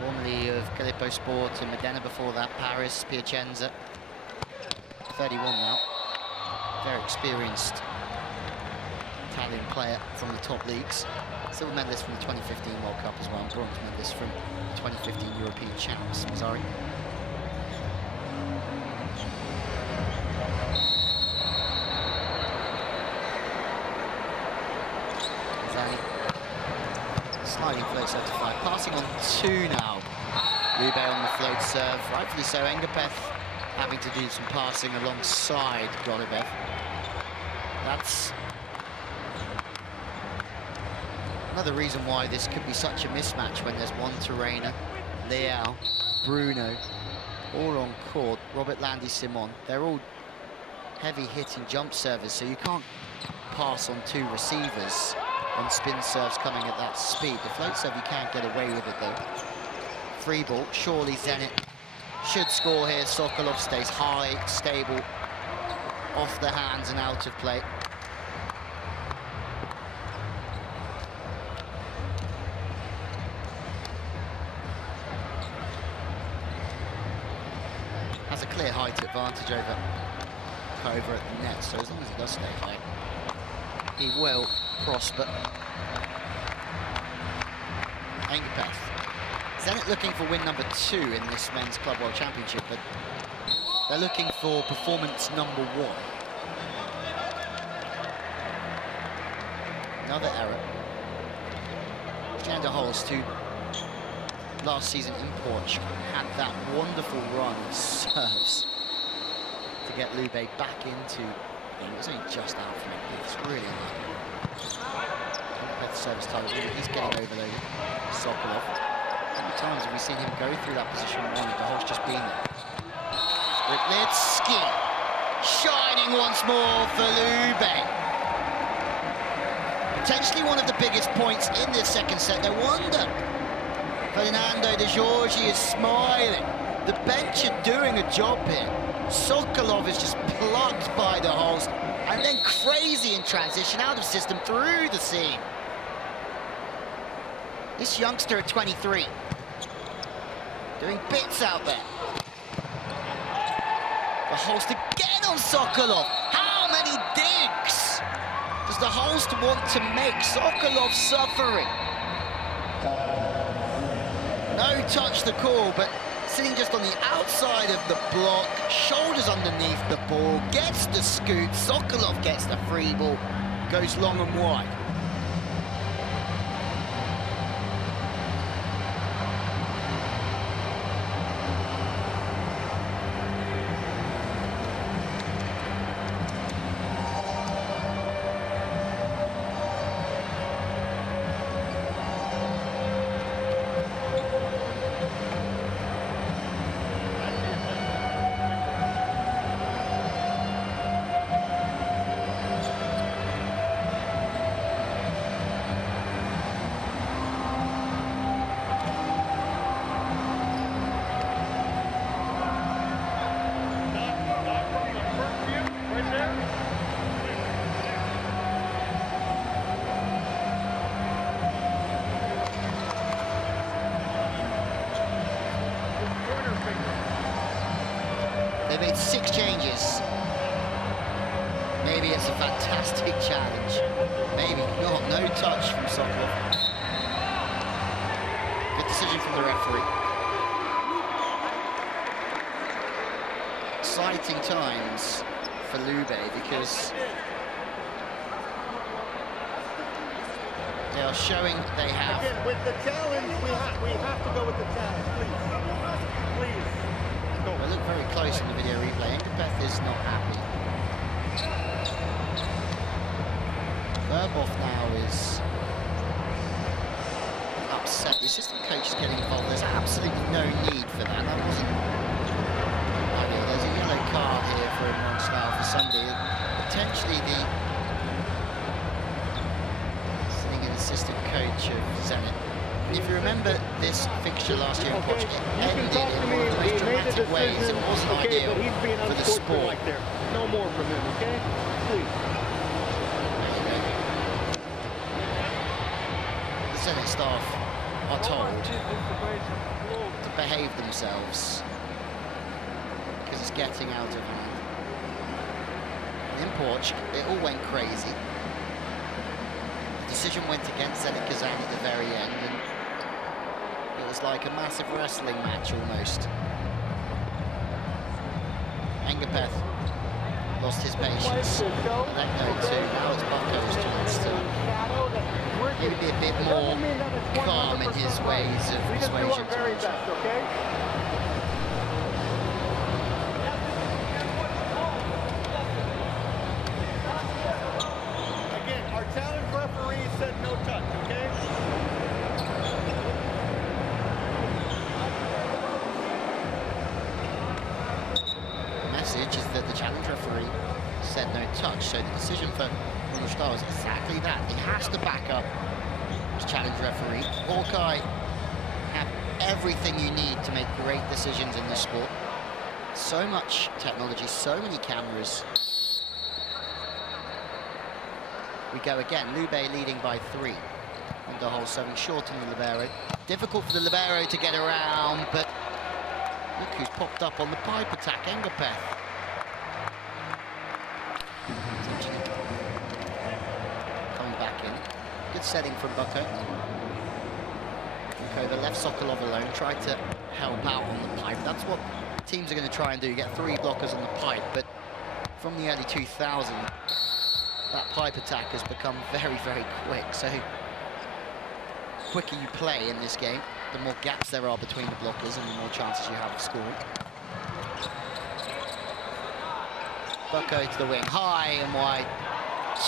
formerly of Calippo Sport in Modena, before that Paris, Piacenza. 31 now, very experienced Italian player from the top leagues. Silver medalist from the 2015 World Cup as well, and bronze medalist from the 2015 European Champs, Mazzari. Sliding float serve to 5, passing on 2 now. Lube on the float serve, rightfully so. Engapeth having to do some passing alongside Golubev. That's Another reason why this could be such a mismatch when there's one Terena, Leao, Bruno, all on court. Robert Landy Simon, they're all heavy hitting jump servers, so you can't pass on two receivers on spin serves coming at that speed. The float serve, you can't get away with it though. Free ball, surely Zenit should score here. Sokolov stays high, stable, off the hands and out of play. Has a clear height advantage over at the net, so as long as he does stay high, he will prosper. Engpeth. Zenit looking for win number 2 in this Men's Club World Championship, but they're looking for performance number 1. Another error. Leander Holst, who last season in Porch had that wonderful run of serves to get Lube back into. It was only just out for him. It's really unlucky. Engpeth service time, he's getting overloaded. Sokolov. How many times have we seen him go through that position one and the Holst just been there? Rivlitsky shining once more for Lube. Potentially one of the biggest points in this second set. No wonder Fernando De Giorgi is smiling. The bench are doing a job here. Sokolov is just plucked by the Holst, and then crazy in transition, out of system, through the seam. This youngster at 23, doing bits out there. The Holst again on Sokolov. How many digs does the Holst want to make? Sokolov suffering. No touch the call, but sitting just on the outside of the block, shoulders underneath the ball, gets the scoot. Sokolov gets the free ball, goes long and wide. They made 6 changes. Maybe it's a fantastic challenge. Maybe not. No touch from Sokolov. Good decision from the referee. Exciting times for Lube because they are showing they have. Again, with the challenge, we have to go with the challenge, please. Please. They look very close in the video replay. Engpeth is not happy. Verbov now is upset. The assistant coach is getting involved. There's absolutely no need for that. That wasn't. Okay, there's a yellow card here for Monstau for Sunday. Potentially the sitting an assistant coach of Zenit. If you remember this fixture last year in Portugal, it ended in one of the most dramatic ways. It wasn't ideal for the sport. Right there. No more from him, okay? Please. The Zenit staff are told to behave themselves because it's getting out of hand. And in Portugal, it all went crazy. The decision went against Zenit Kazan at the very end, and it was like a massive wrestling match almost. Engpeth lost his patience. Alekno too. Now it's Bucko's chance to maybe be a bit more calm in his ways of persuasion. Again, our challenge referee said no touch, okay? touch. So the decision for Stahl is exactly that. He has to back up his challenge referee. Hawkeye have everything you need to make great decisions in this sport. So much technology, so many cameras. We go again, Lube leading by 3. Underhole serving short on the libero. Difficult for the libero to get around, but look who's popped up on the pipe attack, Engapeth. Coming back in. Good setting from Bucko. The left Sokolov alone, tried to help out on the pipe. That's what teams are going to try and do, get 3 blockers on the pipe, but from the early 2000s, that pipe attack has become very, very quick. So the quicker you play in this game, the more gaps there are between the blockers and the more chances you have of scoring. Bucko to the wing, high and wide.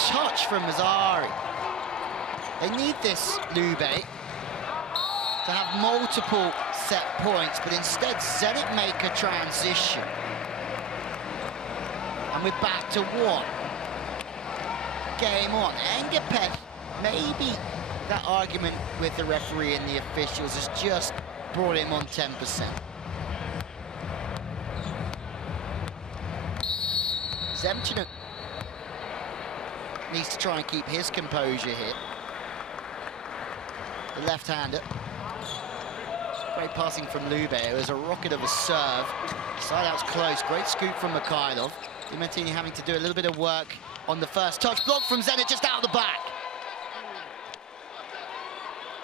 Touch from Mazzari. They need this Lube to have multiple set points, but instead Zenit make a transition. And we're back to 1. Game on. Engapeth, maybe that argument with the referee and the officials has just brought him on 10%. Zemchinuk needs to try and keep his composure here. The left-hander. Great passing from Lube. It was a rocket of a serve. Side out's close. Great scoop from Mikhailov. Dimitini having to do a little bit of work on the first touch. Block from Zenit just out of the back.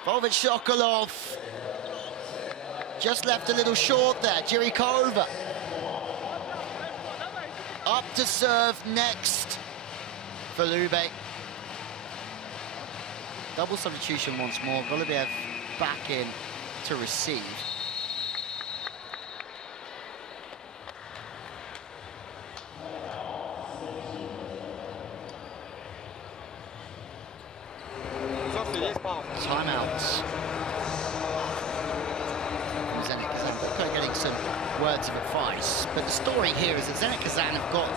Volvich Sokolov just left a little short there. Jirikova up to serve next for Lube. Double substitution once more. Volleyball back in to receive. Timeouts. Zenit Kazan getting some words of advice, but the story here is that Zenit Kazan have got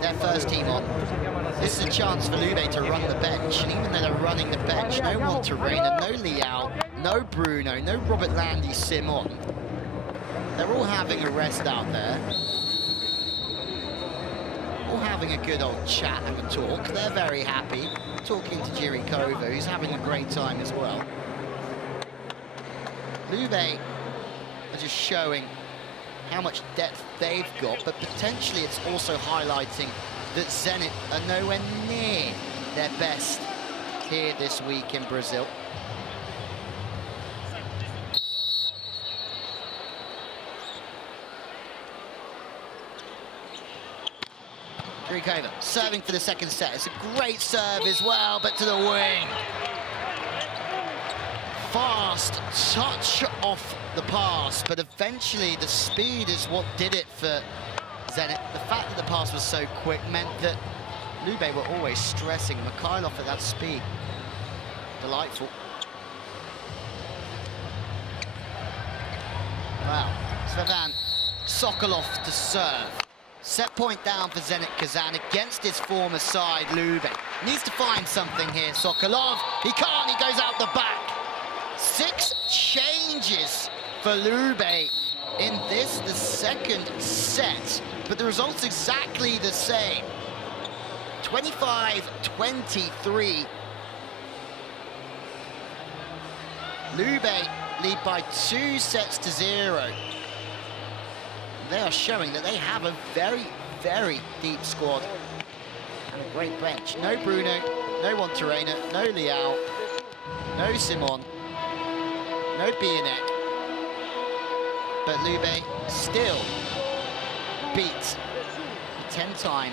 their first team on. This is a chance for Lube to run the bench, and even though they're running the bench, no Monterrey, no Liao, no Bruno, no Robert Landy Simon. They're all having a rest out there. All having a good old chat and a talk. They're very happy. Talking to Jirikova, who's having a great time as well. Lube are just showing how much depth they've got, but potentially it's also highlighting that Zenit are nowhere near their best here this week in Brazil. Jirikova serving for the second set. It's a great serve as well, but to the wing. Fast touch off the pass, but eventually the speed is what did it for Zenit. The fact that the pass was so quick meant that Lube were always stressing Mikhailov at that speed. Delightful. Wow. Svevan Sokolov to serve. Set point down for Zenit Kazan against his former side, Lube. Needs to find something here, Sokolov. He can't, he goes out the back. 6 changes for Lube in this, the second set. But the result's exactly the same. 25-23. Lube lead by 2 sets to 0. They are showing that they have a very, very deep squad and a great bench. No Bruno, no Monterrey, no Liao, no Simon, no Bianek. But Lube still beat the 10-time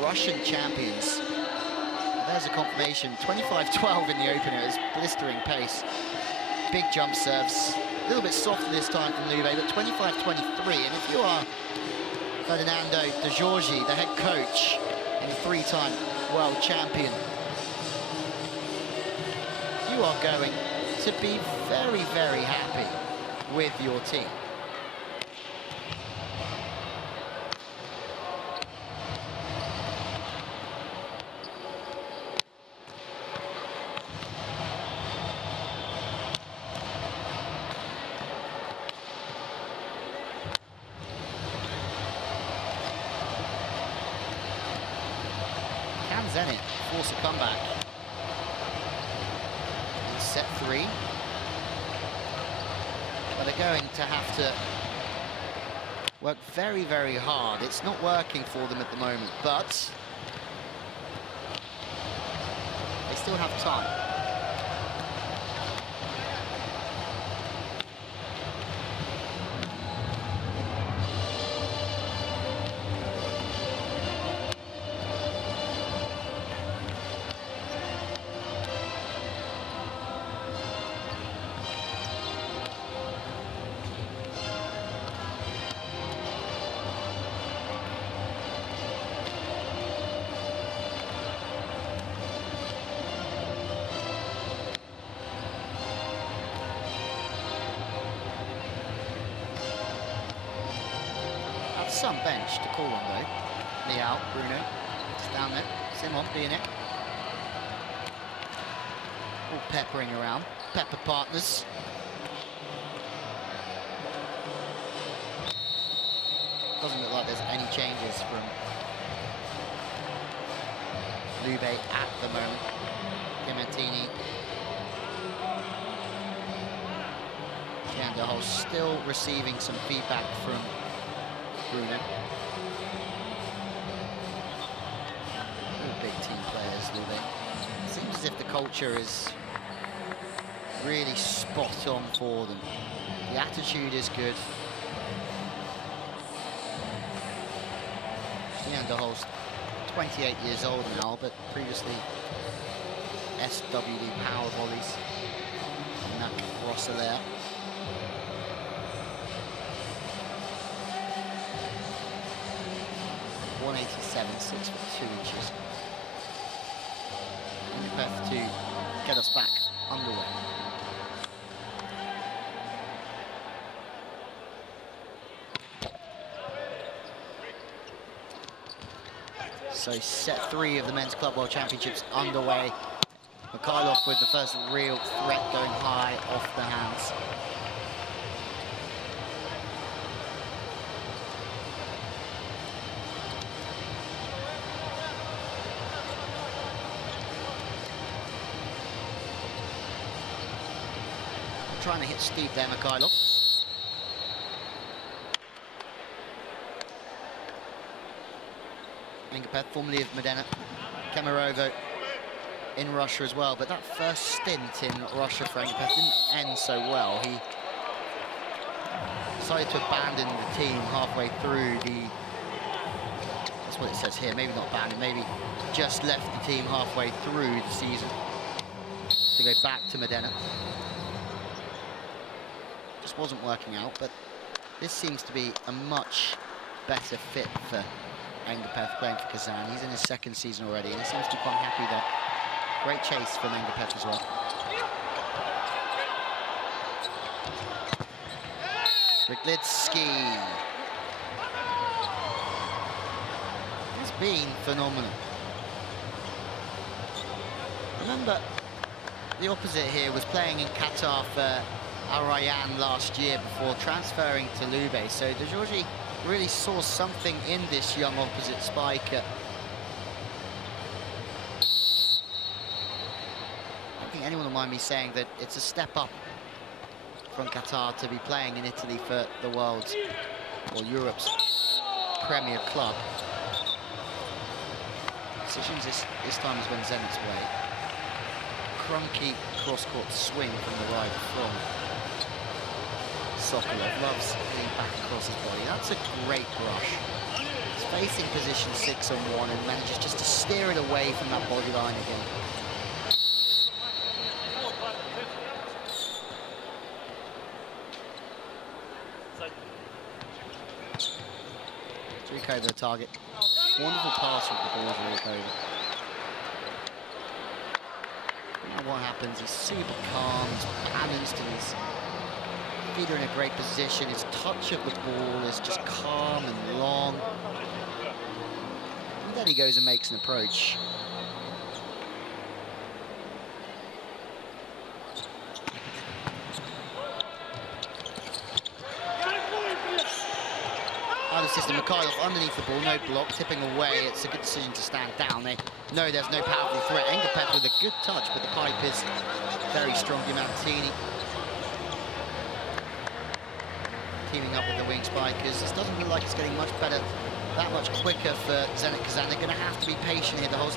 Russian champions. There's a confirmation, 25-12 in the opener. It was blistering pace. Big jump serves. A little bit softer this time from Lube, but 25-23. And if you are Ferdinando De Giorgi, the head coach and the 3-time world champion, you are going to be very, very happy with your team. Zenit force a comeback. In set 3. But they're going to have to work very, very hard. It's not working for them at the moment, but they still have time. Some bench to call on though. Liao, Bruno, it's down there. Simon being it. All peppering around. Pepper partners. Doesn't look like there's any changes from Lube at the moment. Clementini. Janderholz still receiving some feedback from Bruno. All big team players, Lube. Seems as if the culture is really spot on for them. The attitude is good. Janderholz, 28 years old now, but previously SWD power volleys in that Rosselaire. 187, 6'2". Enough to get us back underway. So set 3 of the Men's Club World Championships underway. Mikhailov with the first real threat going high off the hands. Trying to hit steep there, Mikhailov. Engapeth, formerly of Modena. Kemerovo in Russia as well, but that first stint in Russia for Engapeth didn't end so well. He decided to abandon the team halfway through the... That's what it says here, maybe not abandoned, maybe just left the team halfway through the season to go back to Modena. Just wasn't working out, but this seems to be a much better fit for Engapeth playing for Kazan. He's in his 2nd season already, and he seems to be quite happy there. Great chase from Engapeth as well. Ryglitsky has been phenomenal. Remember, the opposite here was playing in Qatar for Arayan last year before transferring to Lube, so De Giorgi really saw something in this young opposite spiker. I don't think anyone will mind me saying that it's a step up from Qatar to be playing in Italy for the world's or Europe's premier club. Decisions this time has went Zenit's way. Crunky cross-court swing from the right from Sokolov. Loves getting back across his body. That's a great brush. He's facing position 6-on-1 and manages just to steer it away from that body line again. Rico the target. Wonderful pass with the ball to Rico. What happens, he's super calm, he's balanced, and his feet are in a great position. His touch of the ball is just calm and long. And then he goes and makes an approach. Out of system, Mikhailov underneath the ball, no block, tipping away. It's a good decision to stand down. They No, there's no powerful threat. Engapeth with a good touch, but the pipe is very strong. Diamantini teaming up with the wing spikers. This doesn't look like it's getting much better, that much quicker for Zenit Kazan. They're going to have to be patient here. The whole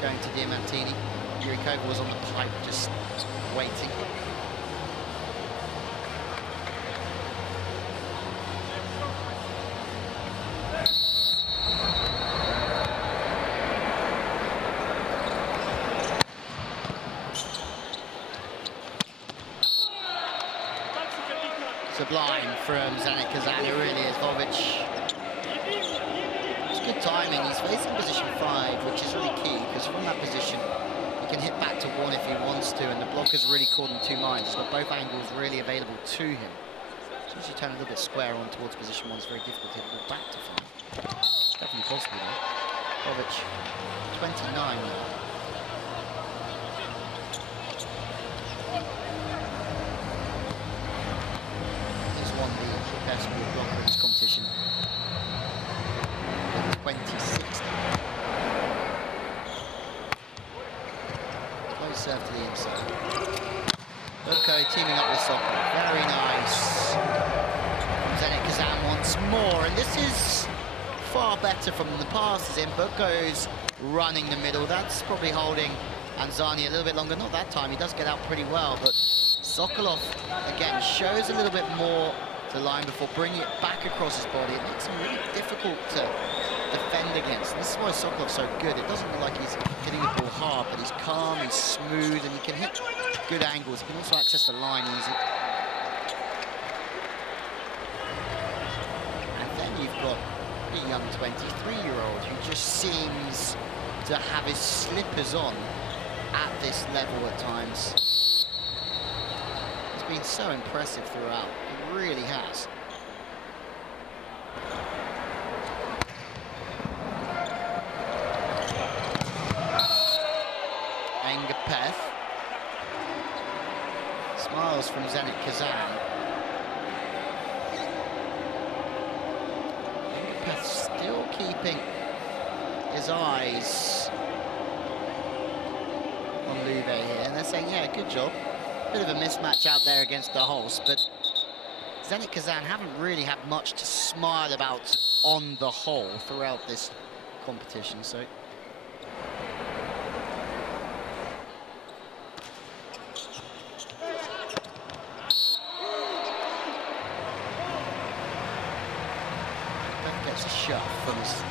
going to Diamantini. Yurikova was on the pipe, just waiting. Sublime from Zenit Kazan, it really is. Volvic, it's good timing. He's facing position 5, which is really key, because from that position, he can hit back to 1 if he wants to, and the blocker's really caught in 2 minds. He's got both angles really available to him. As soon as you turn a little bit square on towards position 1, it's very difficult to hit the ball back to 5. It's definitely possible, though. Volvic, 29 now. Best ball blocker in this competition. 2060. Close serve to the inside. Okay, teaming up with Sokol. Very nice. Zenit Kazan once more, and this is far better from the passes in. Buko's running the middle. That's probably holding Anzani a little bit longer. Not that time. He does get out pretty well, but Sokolov again shows a little bit more the line before bringing it back across his body. It makes him really difficult to defend against. And this is why Sokolov's so good. It doesn't look like he's hitting the ball hard, but he's calm, he's smooth, and he can hit good angles. He can also access the line easy. And then you've got a young 23-year-old who just seems to have his slippers on at this level at times. He's been so impressive throughout. Really has. Engapeth. Smiles from Zenit Kazan. Engapeth still keeping his eyes on Lube here, and they're saying, yeah, good job. Bit of a mismatch out there against the host, but Zenit Kazan haven't really had much to smile about on the whole throughout this competition, so. That gets a shot from his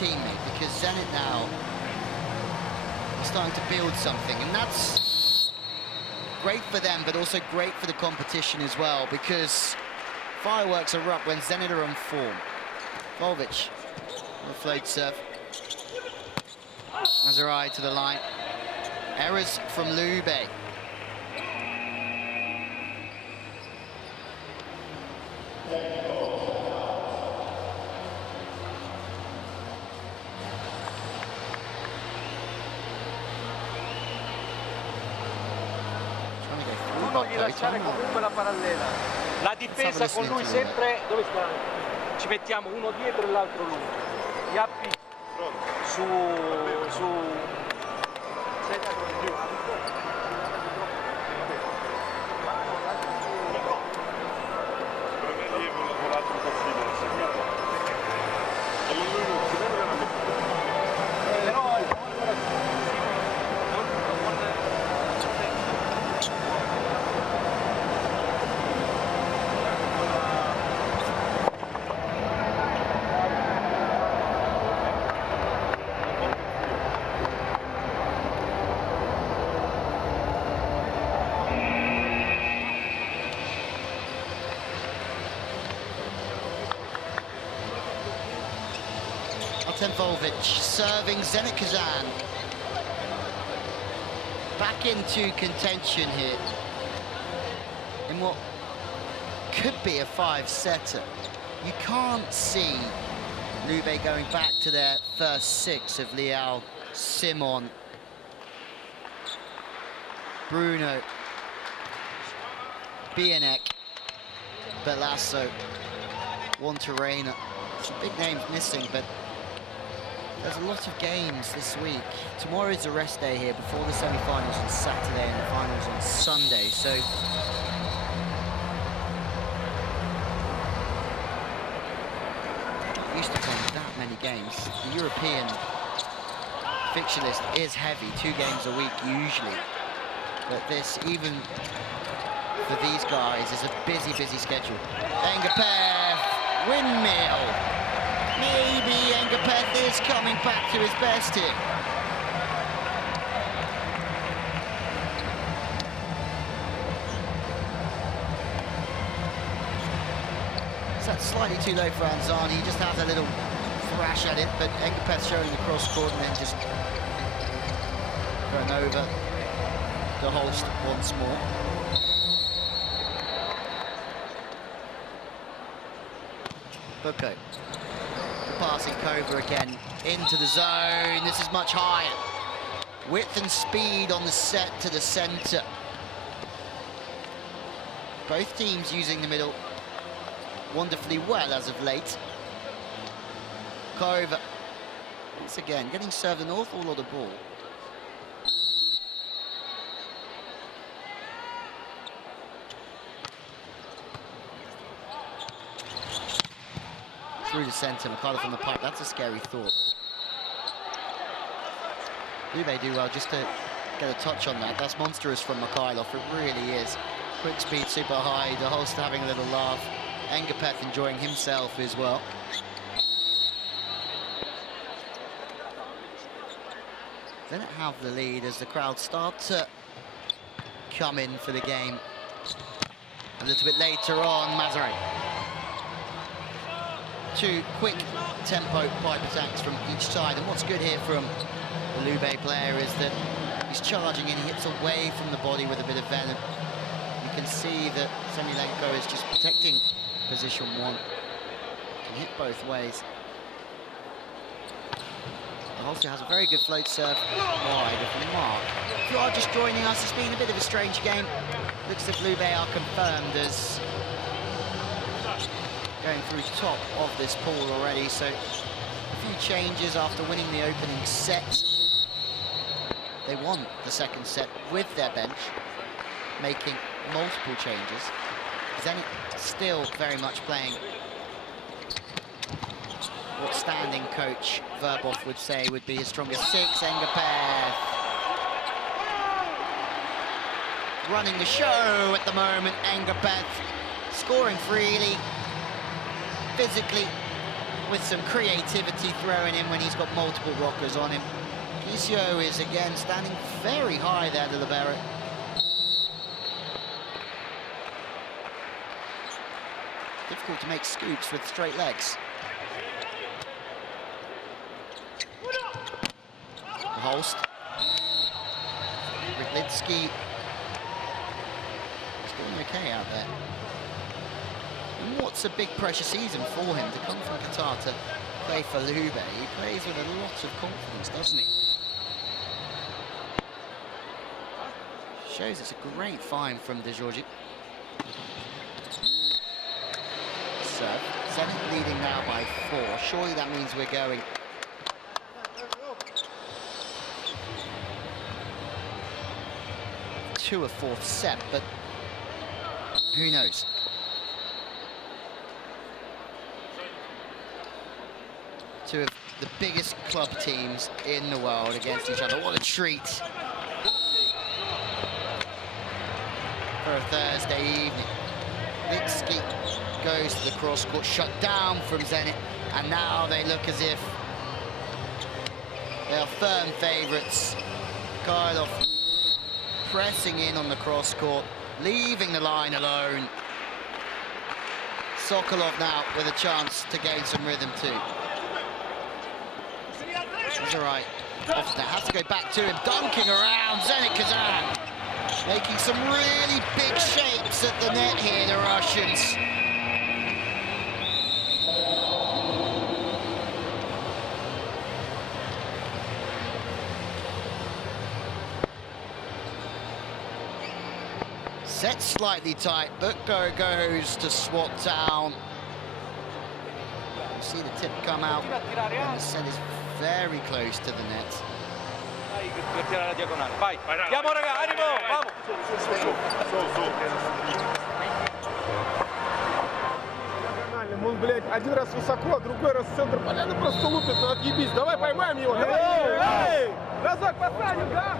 teammate, because Zenit now is starting to build something, and that's great for them, but also great for the competition as well, because fireworks are up when Zenit are on form. Volvic, the float serve. Azarai to the line. Errors from Lube. Non gli lasciare comunque la parallela. La difesa con lui sempre, dove sta? Ci mettiamo uno dietro e l'altro lungo. Gli appi su Volvic serving Zenit Kazan back into contention here in what could be a 5-setter. You can't see Lube going back to their first 6 of Leal, Simon, Bruno, Bianek, Belasso, Wantarena. Some big names missing, but There's a lot of games this week. Tomorrow is a rest day here before the semi-finals on Saturday and the finals on Sunday. So used to playing that many games. The European fixture list is heavy, 2 games a week usually. But this, even for these guys, is a busy, busy schedule. Engapeth, windmill. Maybe Engapeth is coming back to his best here. So that's slightly too low for Anzani. He just has a little thrash at it, but Engapeth showing the cross court and then just going over the Holst once more. Bucco. Passing Kova again into the zone. This is much higher. Width and speed on the set to the center. Both teams using the middle wonderfully well as of late. Kova, once again, getting served an awful lot of ball. Through the centre, Mikhailov on the pipe. That's a scary thought. Lube do well just to get a touch on that. That's monstrous from Mikhailov. It really is. Quick speed, super high. The host having a little laugh. Engapeth enjoying himself as well. Zenit have the lead as the crowd start to come in for the game. A little bit later on, Mazare. 2 quick tempo pipe attacks from each side, and what's good here from the Lube player is that he's charging in, he hits away from the body with a bit of venom. You can see that Semilenko is just protecting position 1. Can hit both ways. And also has a very good float serve wide of the mark. If you are just joining us, it's been a bit of a strange game. Looks as if Lube are confirmed as going through top of this pool already, so a few changes after winning the opening set. They won the second set with their bench, making multiple changes. Zenit still very much playing what standing coach Verbov would say would be his strongest 6. Engapeth running the show at the moment. Engapeth scoring freely, physically, with some creativity thrown in when he's got multiple rockers on him. Kisio is again standing very high there, the libero. Difficult to make scoops with straight legs. Holst. Ryglitsky is doing okay out there. And what's a big pressure season for him to come from Qatar to play for Lube. He plays with a lot of confidence, doesn't he? Shows it's a great find from De Giorgi. Serve. Zenit leading now by 4. Surely that means we're going. To a 4th set, but who knows? Two of the biggest club teams in the world against each other. What a treat for a Thursday evening. Litsky goes to the cross court, shut down from Zenit, and now they look as if they are firm favourites. Mikhailov pressing in on the cross court, leaving the line alone. Sokolov now with a chance to gain some rhythm too. He's all right. Often has to go back to him, dunking around. Zenit Kazan making some really big shapes at the net here, the Russians. Set slightly tight, Bucco goes to swat down. You see the tip come out, and the set is very close to the net. Vai per tirare la diagonale. Vai. Andiamo ragazzi, animo, vamos. Он, блядь, один раз высоко, а другой раз в центр поляны просто лупит, ну отъебись. Давай поймаем его, давай. Разок посадим, да?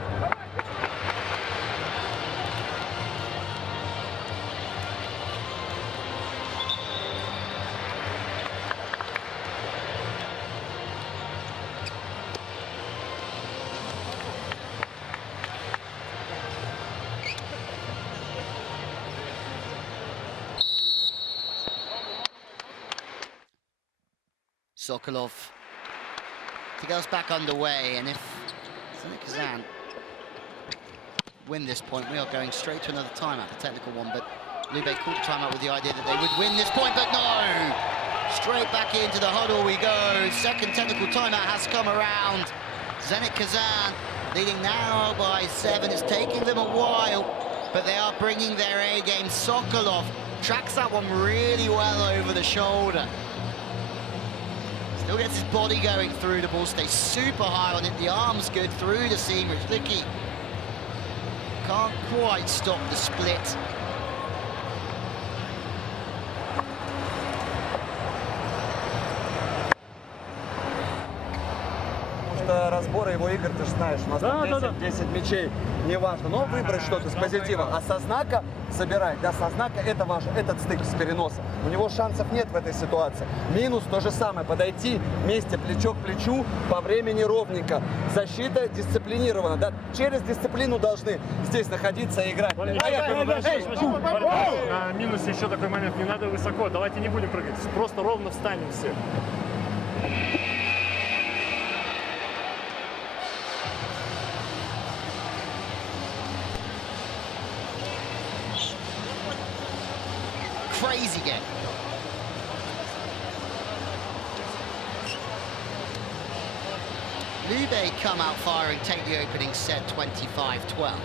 Sokolov to get us back underway, and if Zenit Kazan win this point, we are going straight to another timeout, the technical one, but Lube called the timeout with the idea that they would win this point, but no! Straight back into the huddle we go. Second technical timeout has come around. Zenit Kazan leading now by 7. It's taking them a while, but they are bringing their A game. Sokolov tracks that one really well over the shoulder. Still gets his body going through the ball, stays super high on it. The arm's good through the seam. Licky can't quite stop the split. Разбора его игр, ты же знаешь, у нас там 10 мячей, неважно, но выбрать что-то с позитива, а со знака собирать, да, со знака это важно, этот стык с переноса, у него шансов нет в этой ситуации. Минус то же самое, подойти вместе плечо к плечу, по времени ровненько, защита дисциплинирована, да, через дисциплину должны здесь находиться и играть. На минусе еще такой момент, не надо высоко, давайте не будем прыгать, просто ровно встанем все. Crazy game. Lube come out firing, take the opening set 25-12.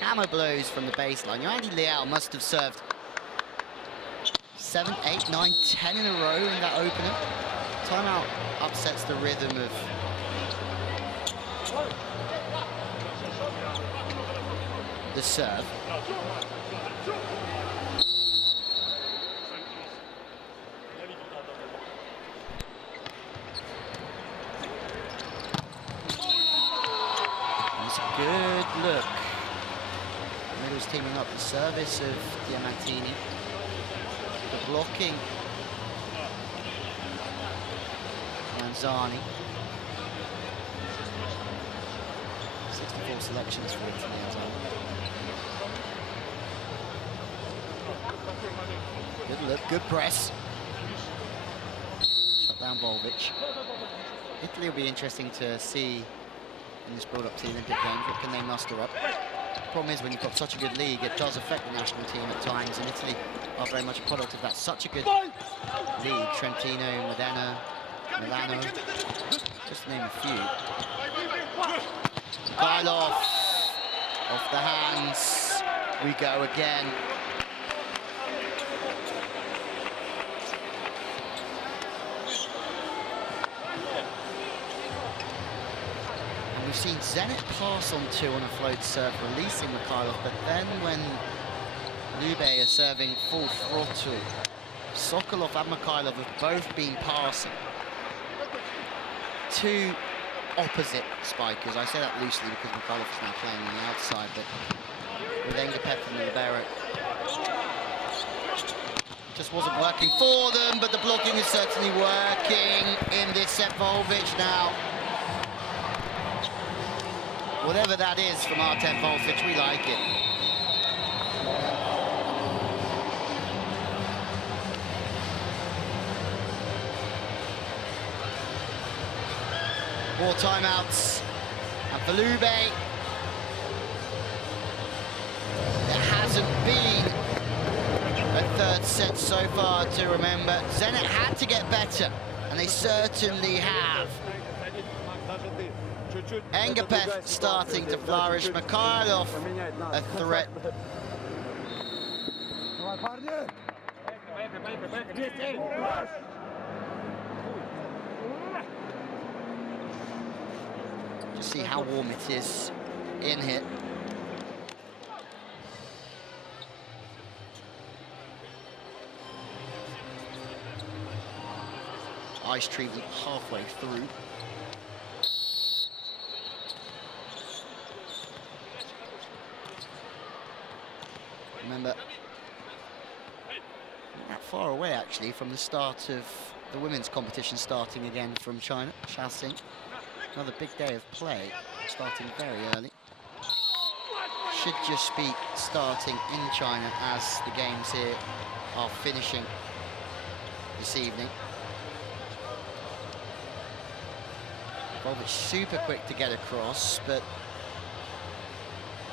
Hammer blows from the baseline. Andy Leal must have served 7, 8, 9, 10 in a row in that opener. Timeout upsets the rhythm of the serve. It's a good look. Middle's teaming up the service of Diamantini. The blocking. Manzani. 64 selections for Italy. Good look, good press. Shut down Volvic. Italy will be interesting to see in this build-up to the Olympic Games. What can they muster up? The problem is when you've got such a good league, it does affect the national team at times, and Italy are very much a product of that. Such a good league. Trentino, Modena, Milano, just to name a few. Mikhailov, off the hands, we go again. And we've seen Zenit pass on 2 on a float serve, releasing Mikhailov, but then when Lube are serving full throttle, Sokolov and Mikhailov have both been passing. 2 opposite spikers. I say that loosely because Mikhailov is now playing on the outside, but with Engapeth and Libero, just wasn't working for them, but the blocking is certainly working in this set. Volvic now. Whatever that is from Artem Volvic, we like it. More timeouts, and for Lube, there hasn't been a third set so far to remember. Zenit had to get better, and they certainly have. Engapeth starting to flourish, Mikhailov a threat. Just see how warm it is in here. Ice treatment halfway through. Remember, not that far away actually from the start of the women's competition starting again from China, Shaoxing. Another big day of play, starting very early. Should just be starting in China as the games here are finishing this evening. Volleyball super quick to get across, but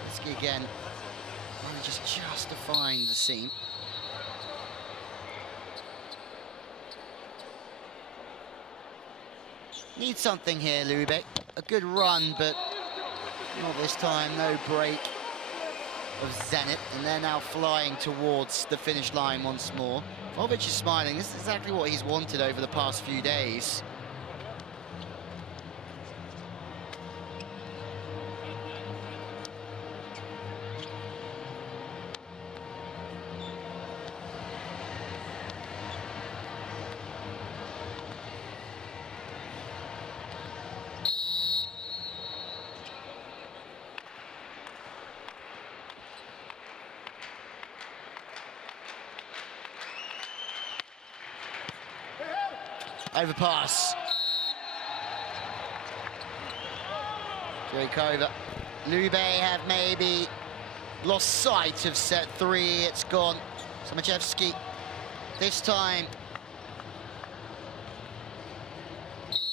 Litsky again manages just to find the seam. Need something here, Lube. A good run, but not this time. No break of Zenit, and they're now flying towards the finish line once more. Volvic is smiling. This is exactly what he's wanted over the past few days. Overpass. Zhirikova. Lube have maybe lost sight of set 3. It's gone. Samachevsky this time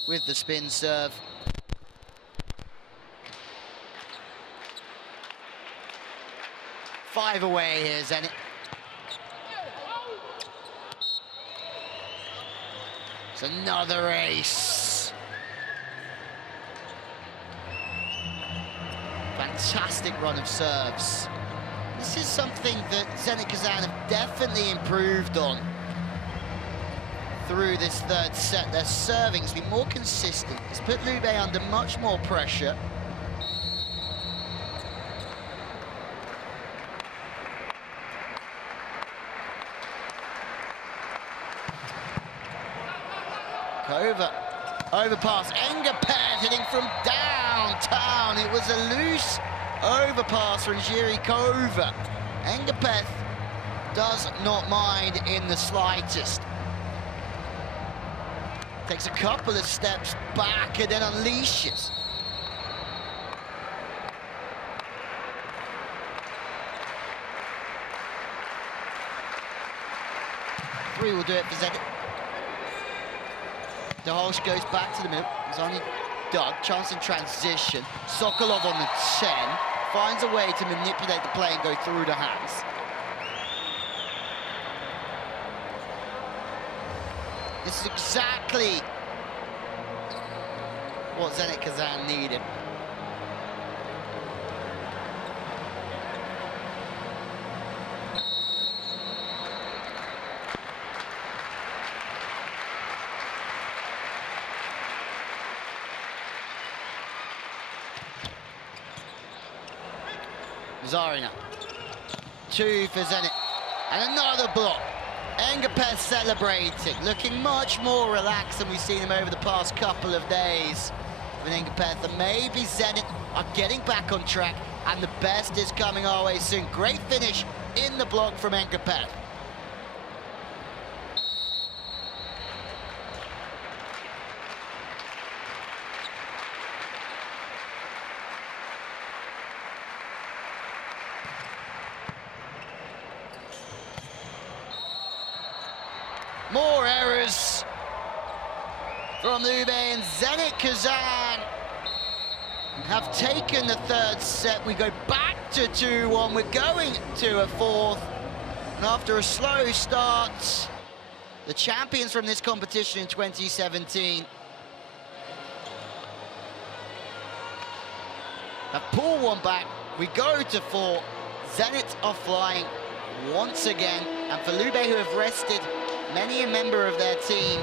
with the spin serve. Five away here, Zenit. It's another ace. Fantastic run of serves. This is something that Zenit Kazan have definitely improved on through this third set. Their serving has been more consistent. It's put Lube under much more pressure. Overpass, Engapeth hitting from downtown. It was a loose overpass from Zhirikova. Engapeth does not mind in the slightest. Takes a couple of steps back and then unleashes. Three will do it for Zenit. Daholsh goes back to the middle. It's only Doug. Chance in transition. Sokolov on the 10. Finds a way to manipulate the play and go through the hands. This is exactly what Zenit Kazan needed. Zarina. 2 for Zenit. And another block. Engapeth celebrating, looking much more relaxed than we've seen him over the past couple of days with Engapeth. And maybe Zenit are getting back on track, and the best is coming our way soon. Great finish in the block from Engapeth. More errors from Lube, and Zenit Kazan have taken the third set. We go back to 2-1. We're going to a fourth. And after a slow start, the champions from this competition in 2017 have pulled one back. We go to 4. Zenit are flying once again. And for Lube, who have rested many a member of their team.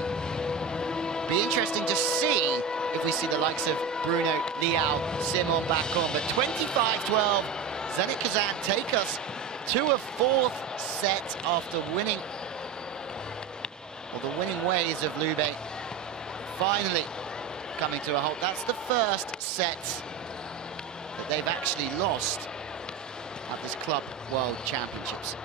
Be interesting to see if we see the likes of Bruno, Liao, Simon back on. But 25-12, Zenit Kazan take us to a fourth set after winning, or the winning ways of Lube finally coming to a halt. That's the first set that they've actually lost at this Club World Championships.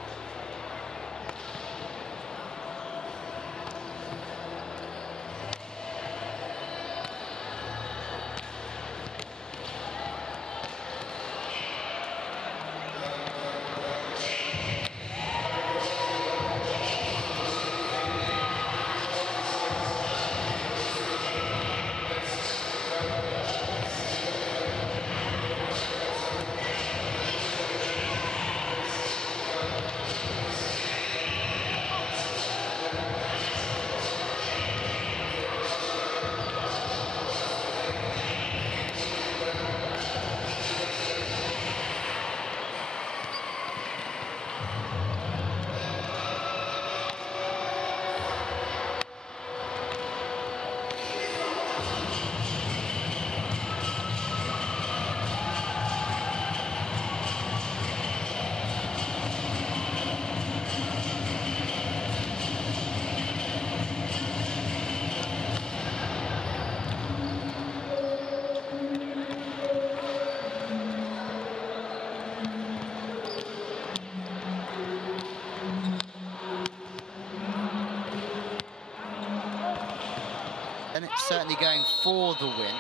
And it's certainly going for the win,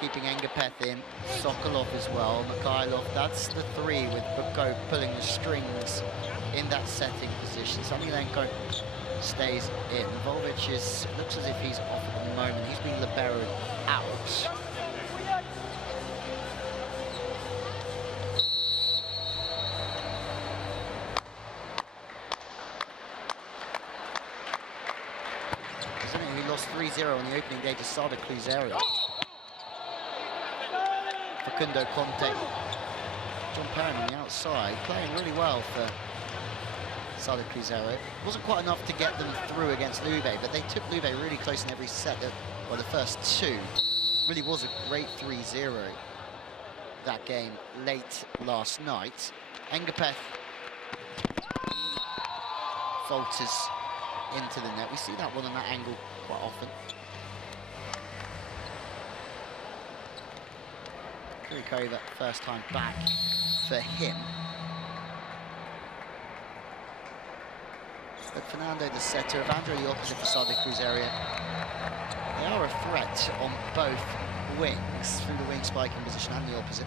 keeping Engapeth in, Sokolov as well, Mikhailov. That's the three with Buko pulling the strings in that setting position. Samoilenko stays in. Volvic looks as if he's off at the moment. He's been liberoed out. Who lost 3-0 on the opening day to Sada Cluseria. Facundo Conte. John Perrin on the outside, playing really well for Sada Cluseria. It wasn't quite enough to get them through against Lube, but they took Lube really close in every set, well, the first two. Really was a great 3-0 that game late last night. Engapeth falters into the net. We see that one on that angle quite often. Kurikova, first time back for him. But Fernando, the setter, Evandro, the opposite for Sada Cluseria. They are a threat on both wings, through the wing spiking position and the opposite.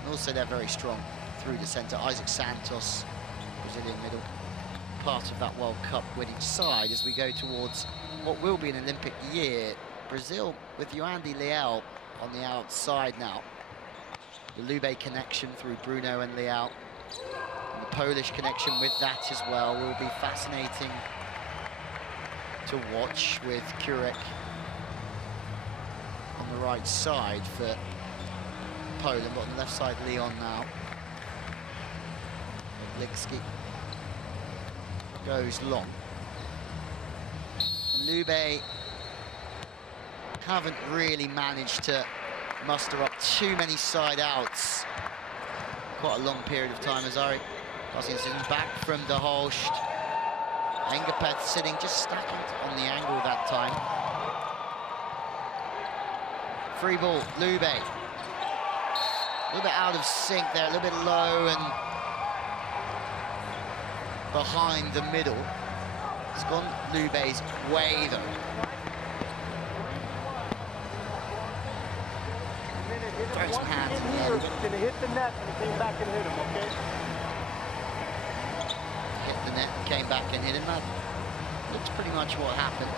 And also they're very strong through the centre. Isaac Santos, Brazilian middle, part of that World Cup winning side as we go towards what will be an Olympic year. Brazil with Yoandi Leal on the outside now. The Lube connection through Bruno and Leal. And the Polish connection with that as well will be fascinating to watch, with Kurek on the right side for Poland, but on the left side Leon now. Lipski goes long. And Lube haven't really managed to muster up too many side outs. Quite a long period of time. Azari passing back from De Holst. Engapeth sitting just stacking on the angle that time. Free ball, Lube. A little bit out of sync there, a little bit low and behind the middle. It's gone Lube's way though. Throws some hands in the air. He's gonna hit the net and came back and hit him, okay? Hit the net, came back and hit him. That looks pretty much what happened.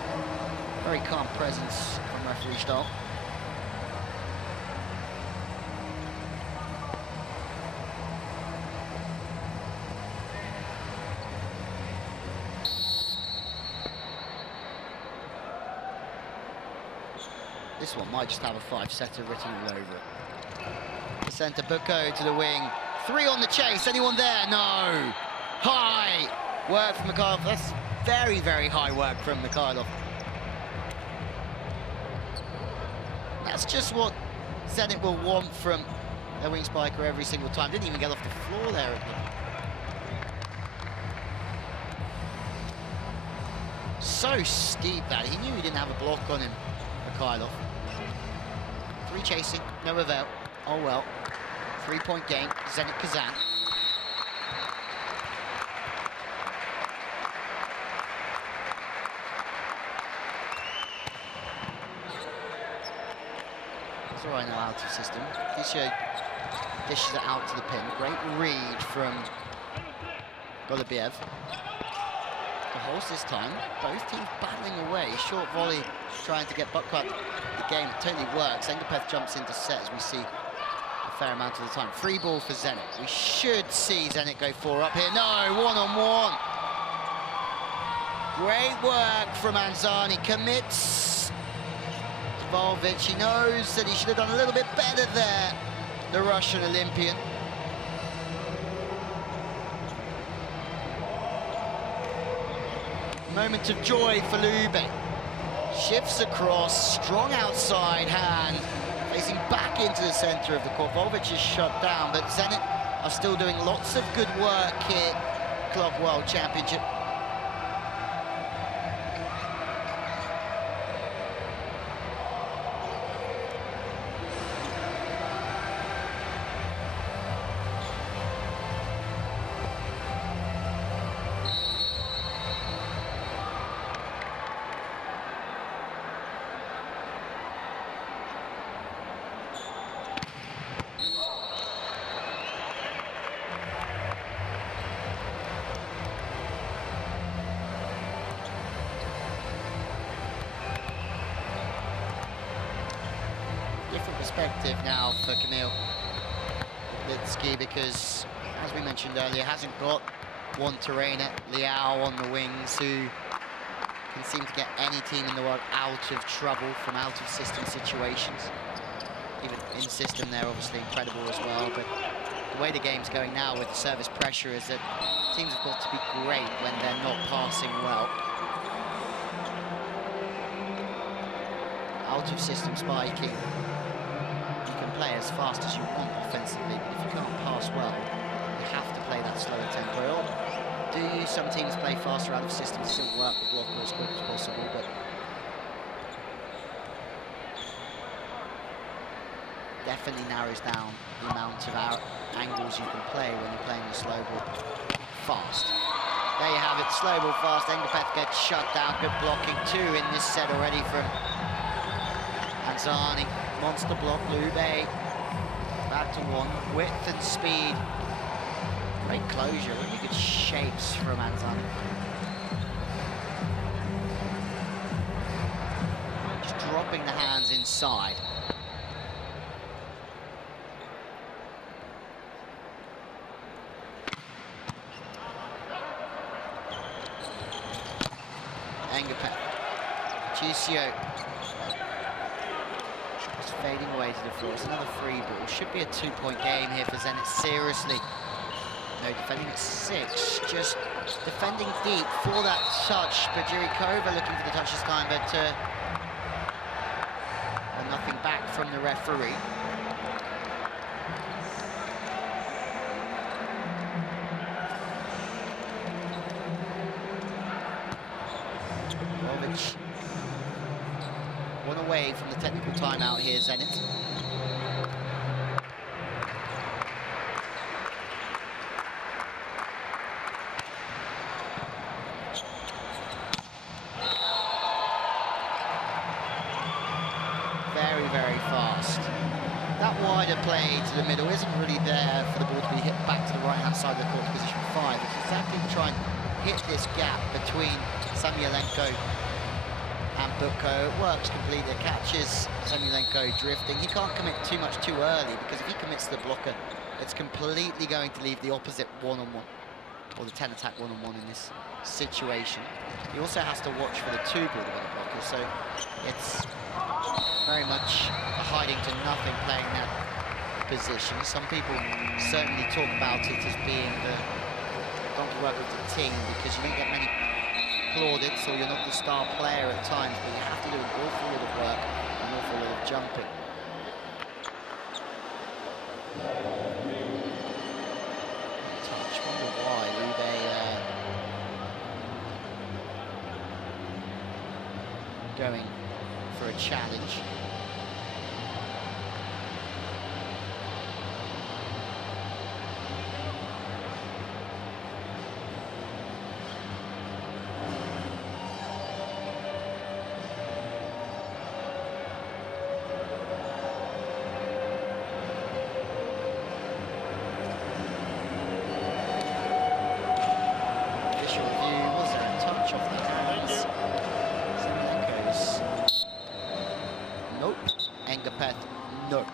Very calm presence from referee Stahl. This one might just have a five-setter written all over it. The centre, Buko to the wing. Three on the chase, anyone there? No! High! Work from Mikhailov. That's Very, very high work from Mikhailov. That's just what Zenit will want from their wing spiker every single time. Didn't even get off the floor there. So steep that he knew he didn't have a block on him, Mikhailov. 3 chasing, no avail. Oh well. 3-point game, Zenit Kazan. It's all right now, out of system. Kisho dishes it out to the pin. Great read from Golubiev. The horse this time, both teams battling away. Short volley trying to get Buck up. The game totally works. Engapeth jumps into set as we see a fair amount of the time. Free ball for Zenit. We should see Zenit go 4 up here. No, 1-on-1. Great work from Anzani. Commits Volvic. He knows that he should have done a little bit better there, the Russian Olympian. Moment of joy for Lube. Shifts across, strong outside hand, facing back into the center of the court. Volvic is shut down, but Zenit are still doing lots of good work here. Club World Championship. Different perspective now for Kamil Litsky because, as we mentioned earlier, hasn't got one Terena, Liao on the wings, who can seem to get any team in the world out of trouble from out of system situations. Even in system, they're obviously incredible as well, but the way the game's going now with the service pressure is that teams have got to be great when they're not passing well. Out of system spiking, play as fast as you want offensively, but if you can't pass well, you have to play that slower tempo. Or do you? Some teams play faster out of system to still work the blocker as quick as possible, but definitely narrows down the amount of angles you can play when you're playing the slow ball fast. There you have it, slow ball fast. Engapeth gets shut down. Good blocking, 2 in this set already from Anzani. Monster block, Lube, back to 1, width and speed. Great closure, really good shapes from Anzani. Just dropping the hands inside. Engapeth, Cisio. Fading away to the floor. It's another free ball. Should be a 2-point game here for Zenit, seriously. No, defending at 6. Just defending deep for that touch. Bajirikova looking for the touch this time, but nothing back from the referee. Volvic. 1 away from the technical timeout here, Zenit. Very, very fast. That wider play to the middle isn't really there for the ball to be hit back to the right-hand side of the court, position 5. It's exactly to try and hit this gap between Samuelenko and Bukko. It works completely. It catches Samuelenko drifting. He can't commit too much too early, because if he commits to the blocker, it's completely going to leave the opposite 1-on-1, or the 10 attack 1-on-1 in this situation. He also has to watch for the 2-ball with the blocker, so it's very much a hiding to nothing playing that position. Some people certainly talk about it as being the donkey work of the team, because you don't get many plaudits or you're not the star player at times, but you have to do an awful lot of work, an awful lot of jumping. Touch, wonder why Lube going for a challenge. No.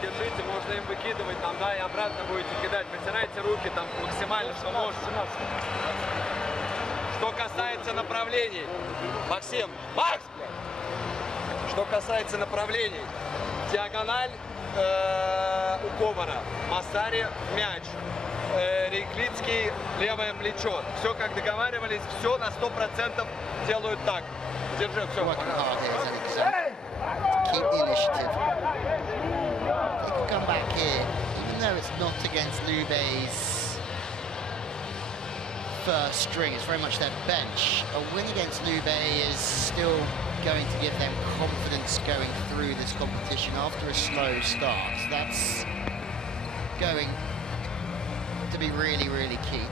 Держите, можно им выкидывать там, да, и обратно будете кидать. Вытирайте руки там максимально, что можете. Что касается направлений, Максим, Макс! Что касается направлений, диагональ у Ковара, Масари мяч, Реклицкий левое плечо. Все как договаривались, все на 100% делают так. Держи, все. Keep the initiative. They can come back here, even though it's not against Lube's first string, it's very much their bench. A win against Lube is still going to give them confidence going through this competition after a slow start. That's going to be really, really key.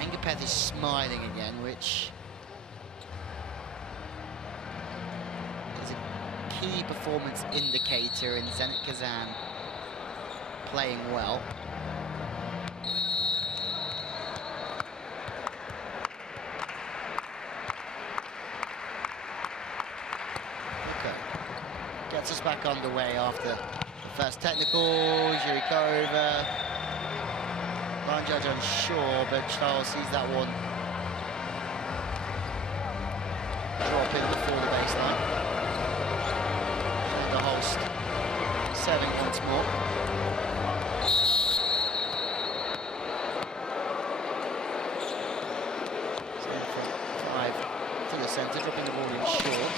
Engapeth is smiling again, which is a key performance indicator in Zenit Kazan playing well. Okay, gets us back underway after the first technical. Zhirikova. Line judge unsure, but Charles sees that one drop in before the baseline. And the host serving once more. So from 5 to the centre, dropping the ball in short.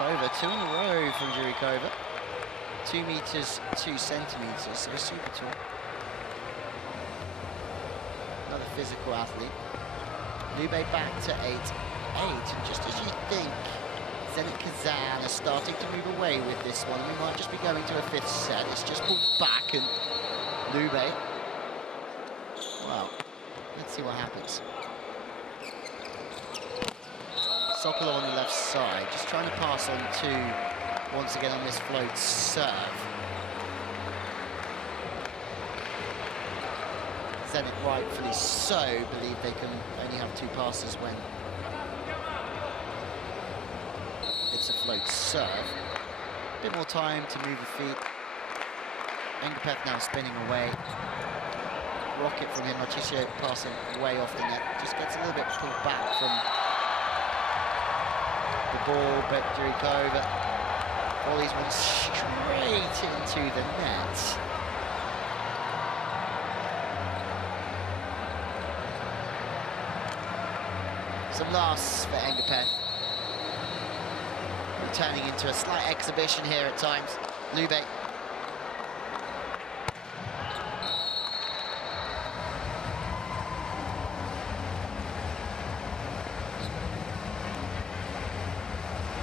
Over 2 in a row from Zhirikova. 2 meters, 2 centimeters, so super tall. Another physical athlete. Lube back to 8-8, and just as you think Zenit Kazan are starting to move away with this one, we might just be going to a 5th set. It's just pulled back, and Lube, well, let's see what happens. Sokolov on the left side, just trying to pass on to, once again on this float serve. Zenit rightfully so believe they can only have 2 passes when it's a float serve. A bit more time to move the feet. Engapeth now spinning away. Rocket from him, Marchisio passing way off the net. Just gets a little bit pulled back from the ball, but Zhirikova volleys one straight into the net. Some laughs for Engapeth. Turning into a slight exhibition here at times. Lube.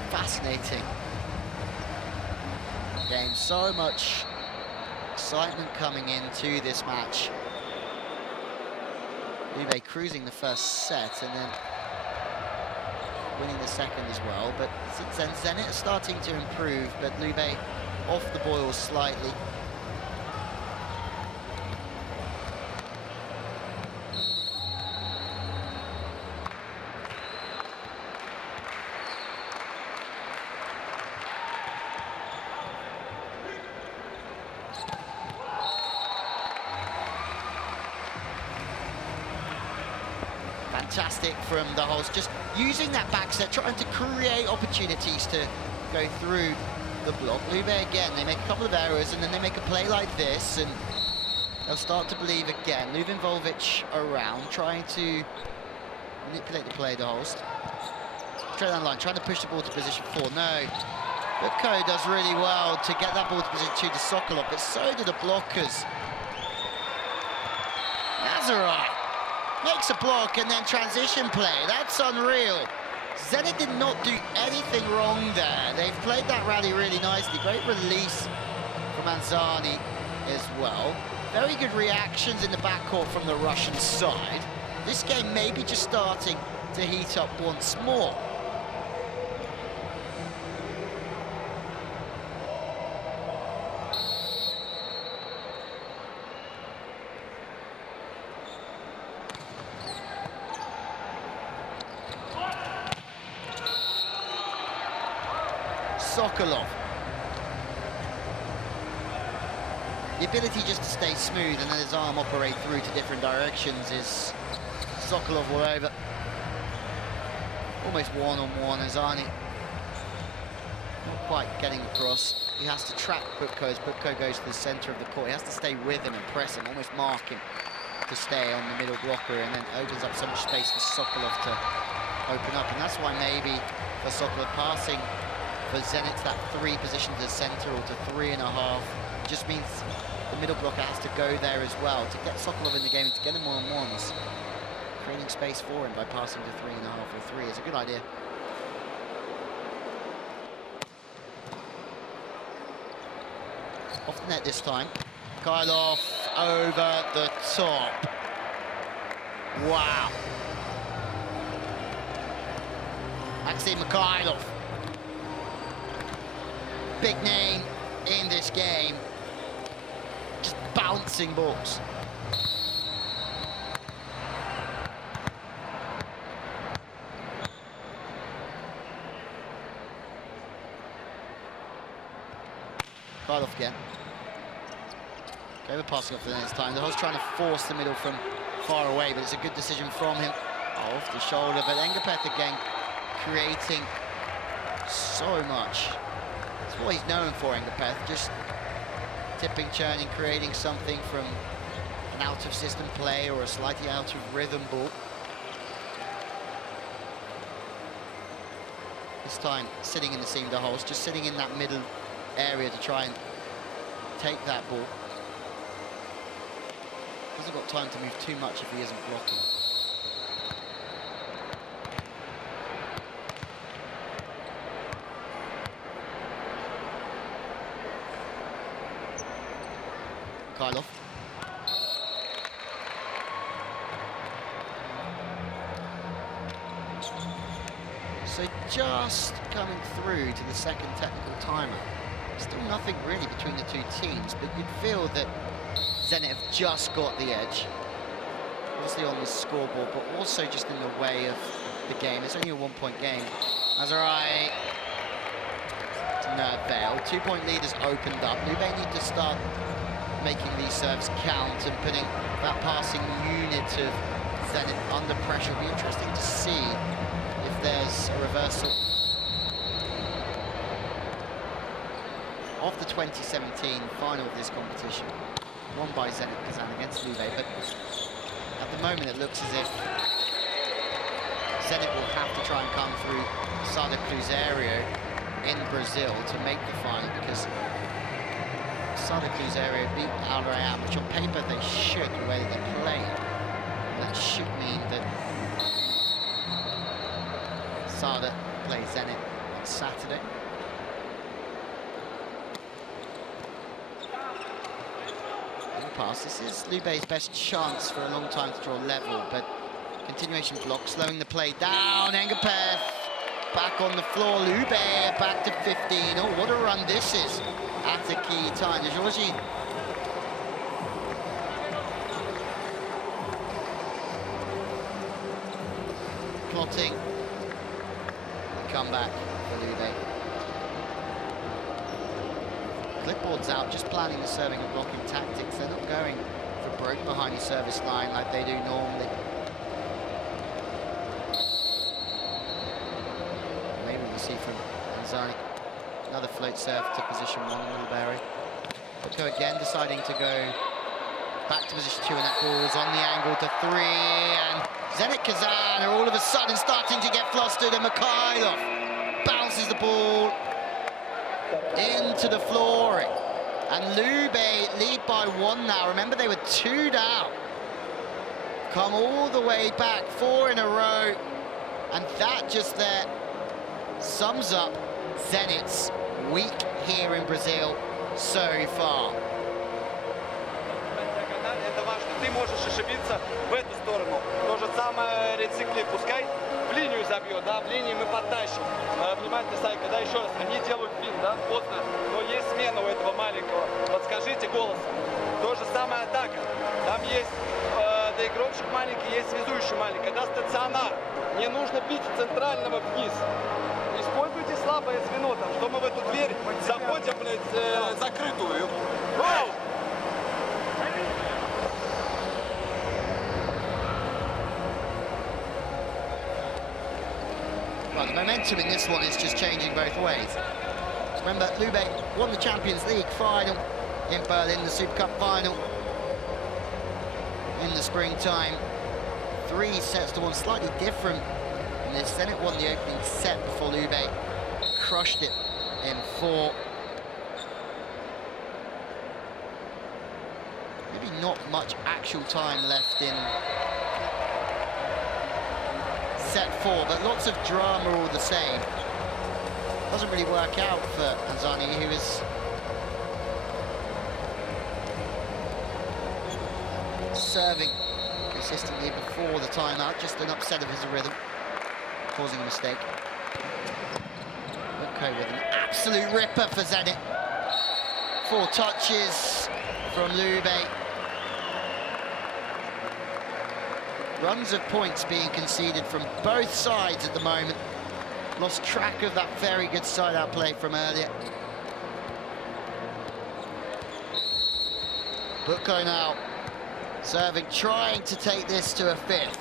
Fascinating game, so much excitement coming into this match. Lube cruising the first set and then winning the second as well, but since then Zenit are starting to improve, but Lube off the boil slightly. fantastic from the host, just using that back set, trying to create opportunities to go through the block. Lube again, they make a couple of errors and then they make a play like this and they'll start to believe again. Ljubovic around, trying to manipulate the play, the host. Straight down the line, trying to push the ball to position 4. No. Butko does really well to get that ball to position 2 to Sokolov, but so do the blockers. Nazarov makes a block and then transition play. That's unreal. Zenit did not do anything wrong there. They've played that rally really nicely. Great release from Anzani as well. Very good reactions in the backcourt from the Russian side. This game may be just starting to heat up once more. Sokolov. The ability just to stay smooth and let his arm operate through to different directions is Sokolov all over. Almost one-on-one. Anzani not quite getting across. He has to trap Butko as Butko goes to the center of the court. He has to stay with him and press him, almost mark him to stay on the middle blocker, and then opens up so much space for Sokolov to open up. And that's why maybe for Sokolov passing for Zenit to that 3 position to the center or to 3.5 just means the middle blocker has to go there as well to get Sokolov in the game and to get him one-on-ones. Creating space for him by passing to 3.5 or 3 is a good idea. Off the net this time. Mikhailov over the top. Wow. Maxim Mikhailov. Big name in this game. Just bouncing balls. Mikhailov again. Over passing off the next time. The host trying to force the middle from far away, but it's a good decision from him. Oh, off the shoulder, but Engapeth again creating so much. That's what he's known for, Engapeth, just tipping, churning, creating something from an out-of-system play or a slightly out-of-rhythm ball. This time, sitting in the seam, the host, just sitting in that middle area to try and take that ball. Hasn't got time to move too much if he isn't blocking. Mikhailov. So just coming through to the second technical timer. Still nothing really between the two teams, but you'd feel that Zenit have just got the edge. Obviously on the scoreboard, but also just in the way of the game. It's only a 1-point game. Azari to Nervale. 2-point lead has opened up. Lube need to start making these serves count and putting that passing unit of Zenit under pressure. It'll be interesting to see if there's a reversal of the 2017 final of this competition, won by Zenit Kazan against Lube, but at the moment it looks as if Zenit will have to try and come through Sada Cruzeiro in Brazil to make the final, because Sada Cruzeiro beat Al Rayyan, which on paper they should, the way that they play. And that should mean that Sada plays Zenit on Saturday. Pass. This is Lube's best chance for a long time to draw level, but continuation block, slowing the play down. Engapeth back on the floor. Lube back to 15. Oh, what a run this is at the key time. Georgi plotting comeback for Lube. Clipboard's out, just planning the serving and blocking tactics. They're not going for broke behind the service line like they do normally. see from Anzani. Another float serve to position 1 in the area. Butko again deciding to go back to position 2, and that ball is on the angle to 3, and Zenit Kazan are all of a sudden starting to get flustered, and Mikhailov bounces the ball into the flooring. And Lube lead by 1 now. Remember, they were 2 down. Come all the way back, 4 in a row. And that just there sums up Zenit's week here in Brazil so far. Это важно. Ты можешь ошибиться в эту сторону. То же самое рецикли. Пускай в линию забьет, да, в линии мы подтащим. Внимательно, Сайка, да, еще раз. Они делают блин, да, поздно. Но есть смена у этого маленького. Подскажите голосом. То же самое атака. Там есть доигровщик маленький, есть связующий маленький. Когда стационар, не нужно бить центрального вниз. Используйте слабое звено там, что мы в эту дверь заходим, блядь, закрытую. Воу! Well, the momentum in this one is just changing both ways. Remember, Lube won the Champions League final in Berlin, the Super Cup final in the springtime. 3 sets to 1, slightly different in this. Zenit won the opening set before Lube crushed it in 4. Maybe not much actual time left in set 4, but lots of drama all the same. Doesn't really work out for Anzani, who is serving consistently before the timeout. Just an upset of his rhythm, causing a mistake. Butko with an absolute ripper for Zenit. 4 touches from Lube. Runs of points being conceded from both sides at the moment. Lost track of that very good side-out play from earlier. Butko now serving, trying to take this to a 5th.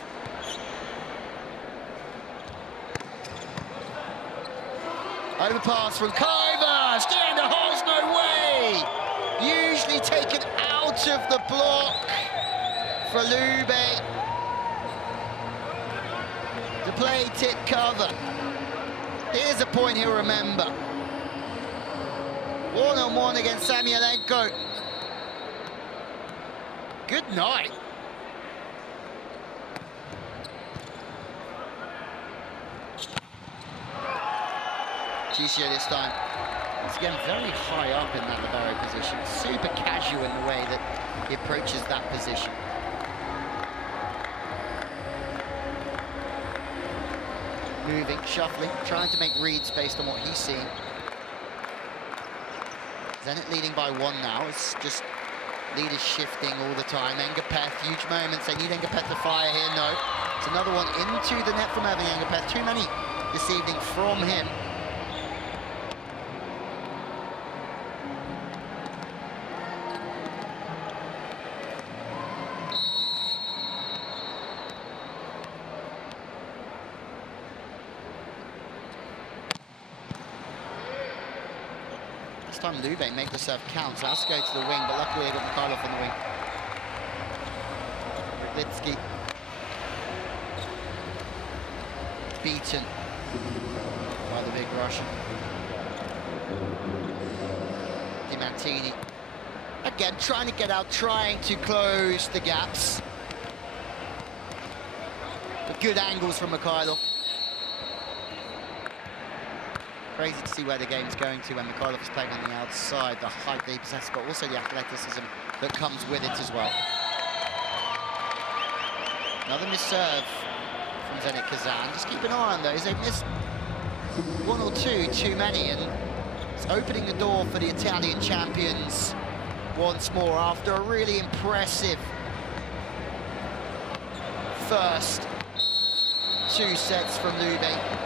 Overpass from Kaiva, steering the holes, no way! Usually taken out of the block for Lube. To play tit cover. Here's a point he'll remember. 1-on-1 against Samyelenko. Good night. Ticio this time. Once again, very high up in that libero position. Super casual in the way that he approaches that position. Moving, shuffling, trying to make reads based on what he's seeing. Zenit leading by 1 now. It's just leaders shifting all the time. Engapeth, huge moments. They need Engapeth to fire here. No. It's another one into the net from Irving Engapeth. Too many this evening from him. This time Lube make the serve count. So has to go to the wing, but luckily they got Mikhailov on the wing. Ryglitsky beaten by the big Russian. Di Mantini again trying to get out, trying to close the gaps. But good angles from Mikhailov. Crazy to see where the game's going to when Mikhailov is playing on the outside, the height that he possesses, but also the athleticism that comes with it as well. Another miss serve from Zenit Kazan. Just keep an eye on those. They've missed 1 or 2 too many, and it's opening the door for the Italian champions once more after a really impressive first 2 sets from Lube.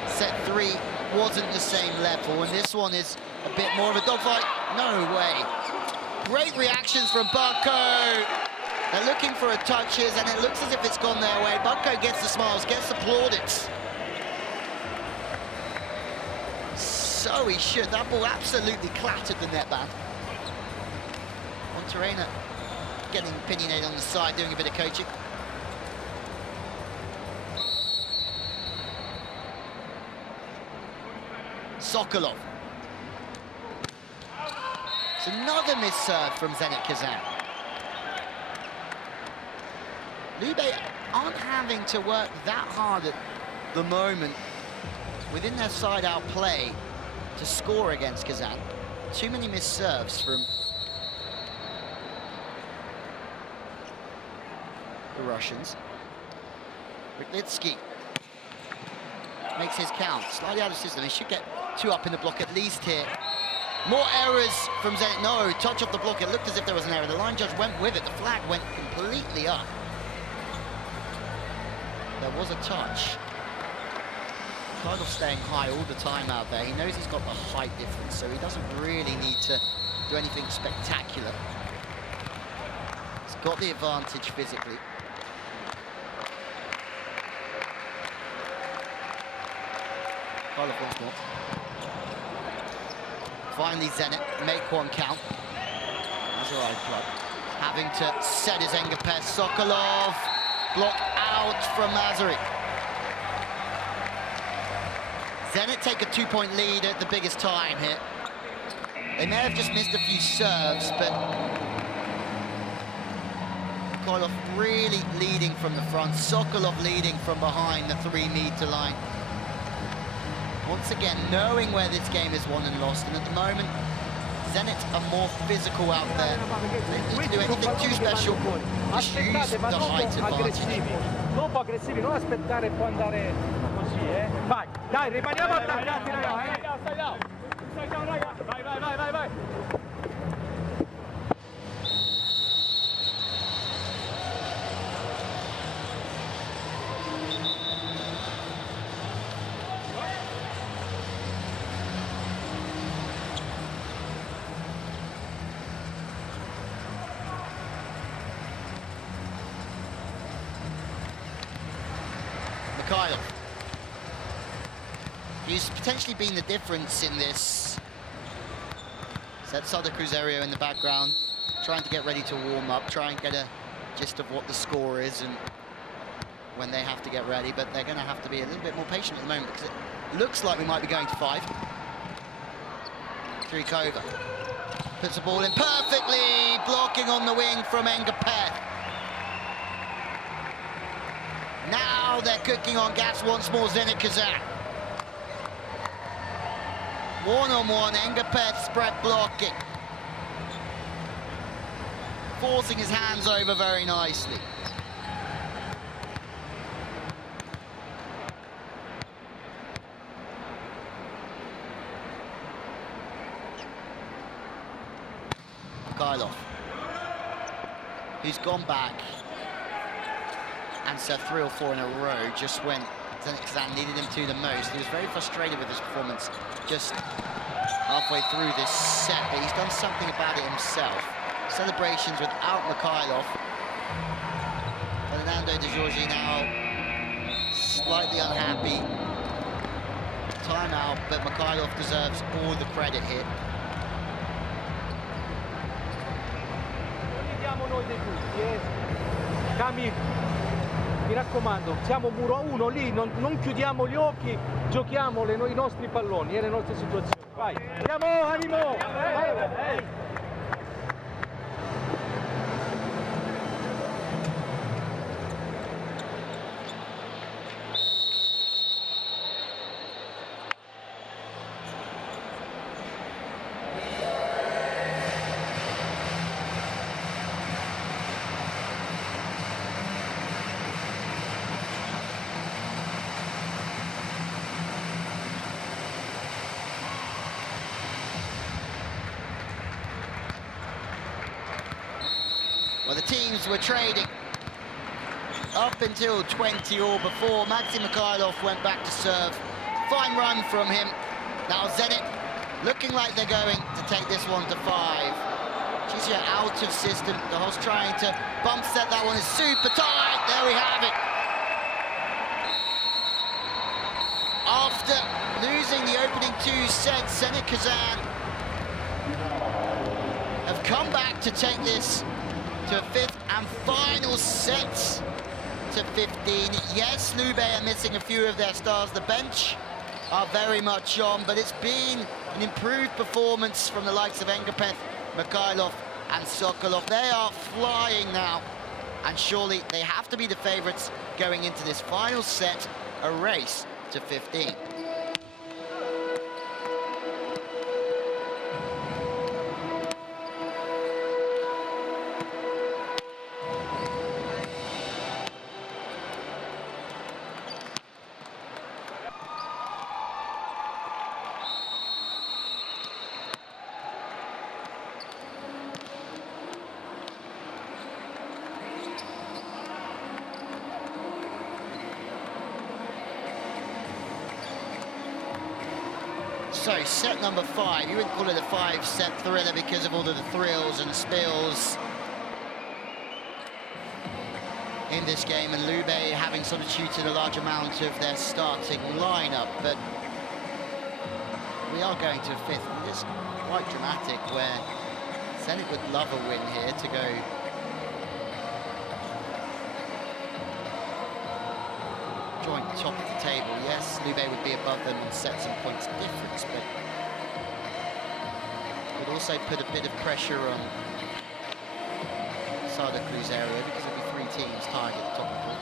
Set 3 wasn't the same level, and this one is a bit more of a dogfight. No way. Great reactions from Butko. They're looking for a touches, and it looks as if it's gone their way. Butko gets the smiles, gets the plaudits. So he should. That ball absolutely clattered the netband. Monterena getting opinionated on the side, doing a bit of coaching. Sokolov. It's another miss serve from Zenit Kazan. Lube aren't having to work that hard at the moment within their side-out play to score against Kazan. Too many missed serves from the Russians. Ryglitsky makes his count. Slightly out of system. He should get 2 up in the block at least here. More errors from Zenit. No, touch off the block. It looked as if there was an error. The line judge went with it. The flag went completely up. There was a touch. Mikhailov staying high all the time out there. He knows he's got the height difference, so he doesn't really need to do anything spectacular. He's got the advantage physically. Mikhailov once more. Finally, Zenit make one count. Nazarov club having to set his Engapeth. Sokolov block out from Mazary. Zenit take a 2-point lead at the biggest time here. They may have just missed a few serves, but Mikhailov really leading from the front. Sokolov leading from behind the 3-meter line. Once again, knowing where this game is won and lost, and at the moment, Zenit are more physical out there. They don't need to do anything too special, just use the height advantage. Dopo aggressivi, non aspettare e poi andare così, Vai, dai, rimaniamo attaccati, ragazzi. Stai down, ragazzi. Vai. Mikhailov. He's potentially been the difference in this. Set Santa Cruzerio in the background, trying to get ready to warm up, try and get a gist of what the score is and when they have to get ready, but they're going to have to be a little bit more patient at the moment because it looks like we might be going to 5. Krikova puts the ball in perfectly, blocking on the wing from Engapeth. Now they're cooking on gas once more, Zenit Kazan. One-on-one, Engapeth spread blocking. Forcing his hands over very nicely. Mikhailov, who's gone back and served 3 or 4 in a row just when Zenit Kazan needed him to the most. He was very frustrated with his performance just halfway through this set, but he's done something about it himself. Celebrations without Mikhailov. Fernando De Giorgi now slightly unhappy. Timeout, but Mikhailov deserves all the credit here. Diamo noi dei punti, Cami, mi raccomando, siamo muro a 1 lì, non chiudiamo gli occhi, giochiamo i nostri palloni e le nostre situazioni. Vai, andiamo, animo! Vai. Well, the teams were trading up until 20 all before. Maxim Mikhailov went back to serve. Fine run from him. Now Zenit looking like they're going to take this one to 5. Chisia out of system. The host trying to bump set. That one is super tight. There we have it. After losing the opening 2 sets. Zenit Kazan have come back to take this to a 5th and final set to 15. Yes, Lube are missing a few of their stars. The bench are very much on, but it's been an improved performance from the likes of Engapeth, Mikhailov and Sokolov. They are flying now, and surely they have to be the favourites going into this final set, a race to 15. So, set number 5, you wouldn't call it a 5-set thriller because of all of the thrills and spills in this game, and Lube having substituted a large amount of their starting lineup, but we are going to a 5th. It is quite dramatic, where Zenit would love a win here to go joint top of the table. Yes, Lube would be above them and set some points difference, but would also put a bit of pressure on Santa Cruz area because there'd be 3 teams tied at the top of the pool.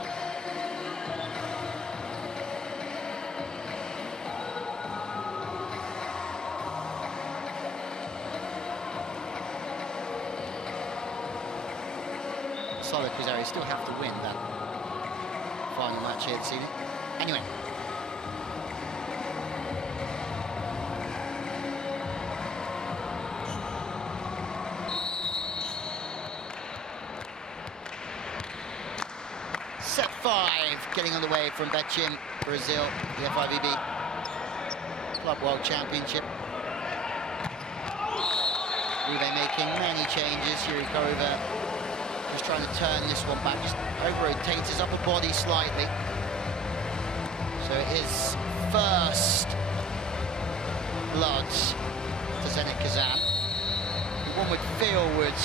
Santa Cruz area still have to win that final match here this evening. Anyway. Set 5, getting on the way from Betim, Brazil, the FIVB Club World Championship. Lube making many changes. Yurikova just trying to turn this one back, just over-rotates his upper body slightly. So it is first blood to Zenit Kazan, who one would feel would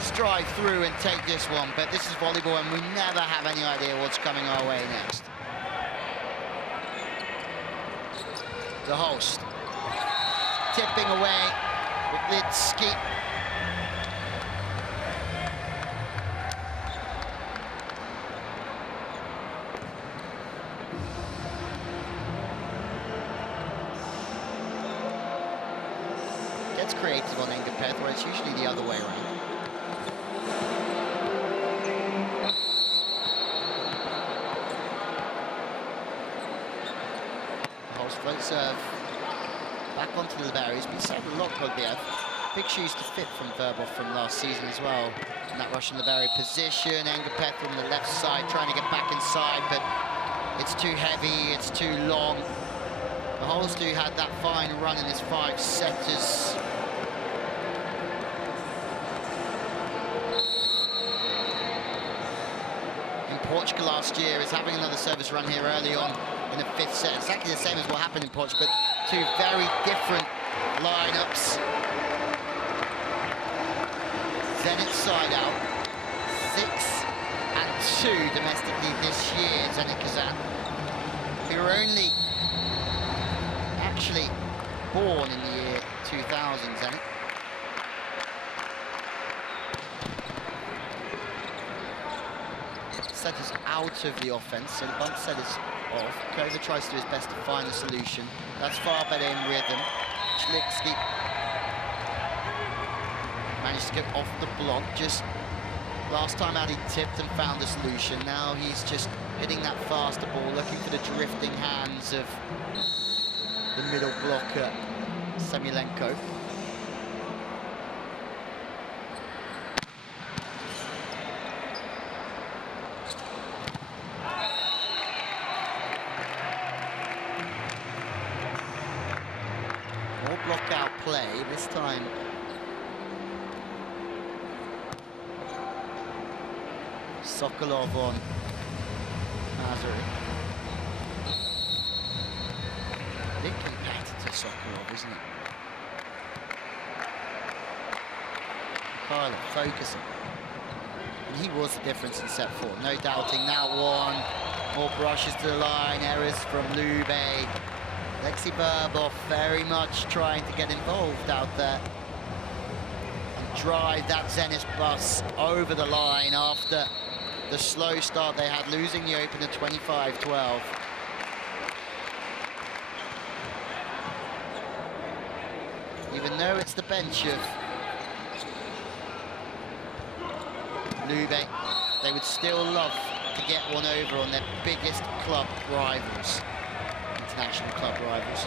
stride through and take this one, but this is volleyball and we never have any idea what's coming our way next. The host tipping away with Litsky. Gets creative on Engapeth, where it's usually the other way around. Float serve back onto the Libero. He's been saved a lot, Godbiev. Big shoes to fit from Verbov from last season as well. In that Russian Libero position, Engapeth on the left side trying to get back inside, but it's too heavy, it's too long. The Holstu had that fine run in his 5-setters. In Portugal last year, is having another service run here early on in the 5th set. Exactly the same as what happened in Portugal, but 2 very different lineups. Zenit side out, 6-2 domestically this year. Zenit Kazan, who were only actually born in the year 2000. Zenit. Set is out of the offense, so the bunt set is off. Kova tries to do his best to find a solution. That's far better in rhythm. Chlipsky managed to get off the block. Just last time out he tipped and found a solution. Now he's just hitting that faster ball, looking for the drifting hands of the middle blocker, Semylenko. Block-out play, this time Sokolov on Mazur. Sokolov, isn't it? Mikhailov focusing. And he was the difference in set 4, no doubting that one. More brushes to the line, errors from Lube. Alexei Verbov very much trying to get involved out there and drive that Zenit bus over the line after the slow start they had, losing the opener 25-12. Even though it's the bench of Lube, they would still love to get one over on their biggest club rivals, international club rivals.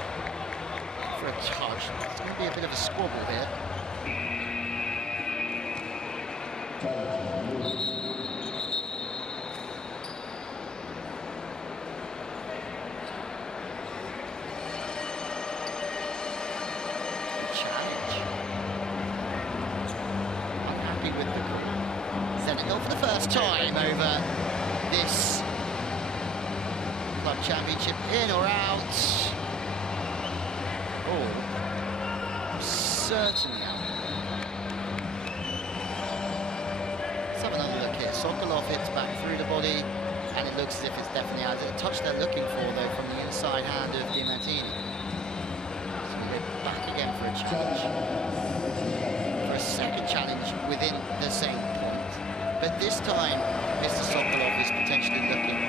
For a touch, it's going to be a bit of a squabble here. For the first time over this club championship, in or out? Oh, certainly out. Let's have another look here. Sokolov hits back through the body, and it looks as if it's definitely out. It's a touch they're looking for, though, from the inside hand of Diamantini. So we go back again for a challenge. For a second challenge within the same point. But this time, Mr. Sokolov is potentially looking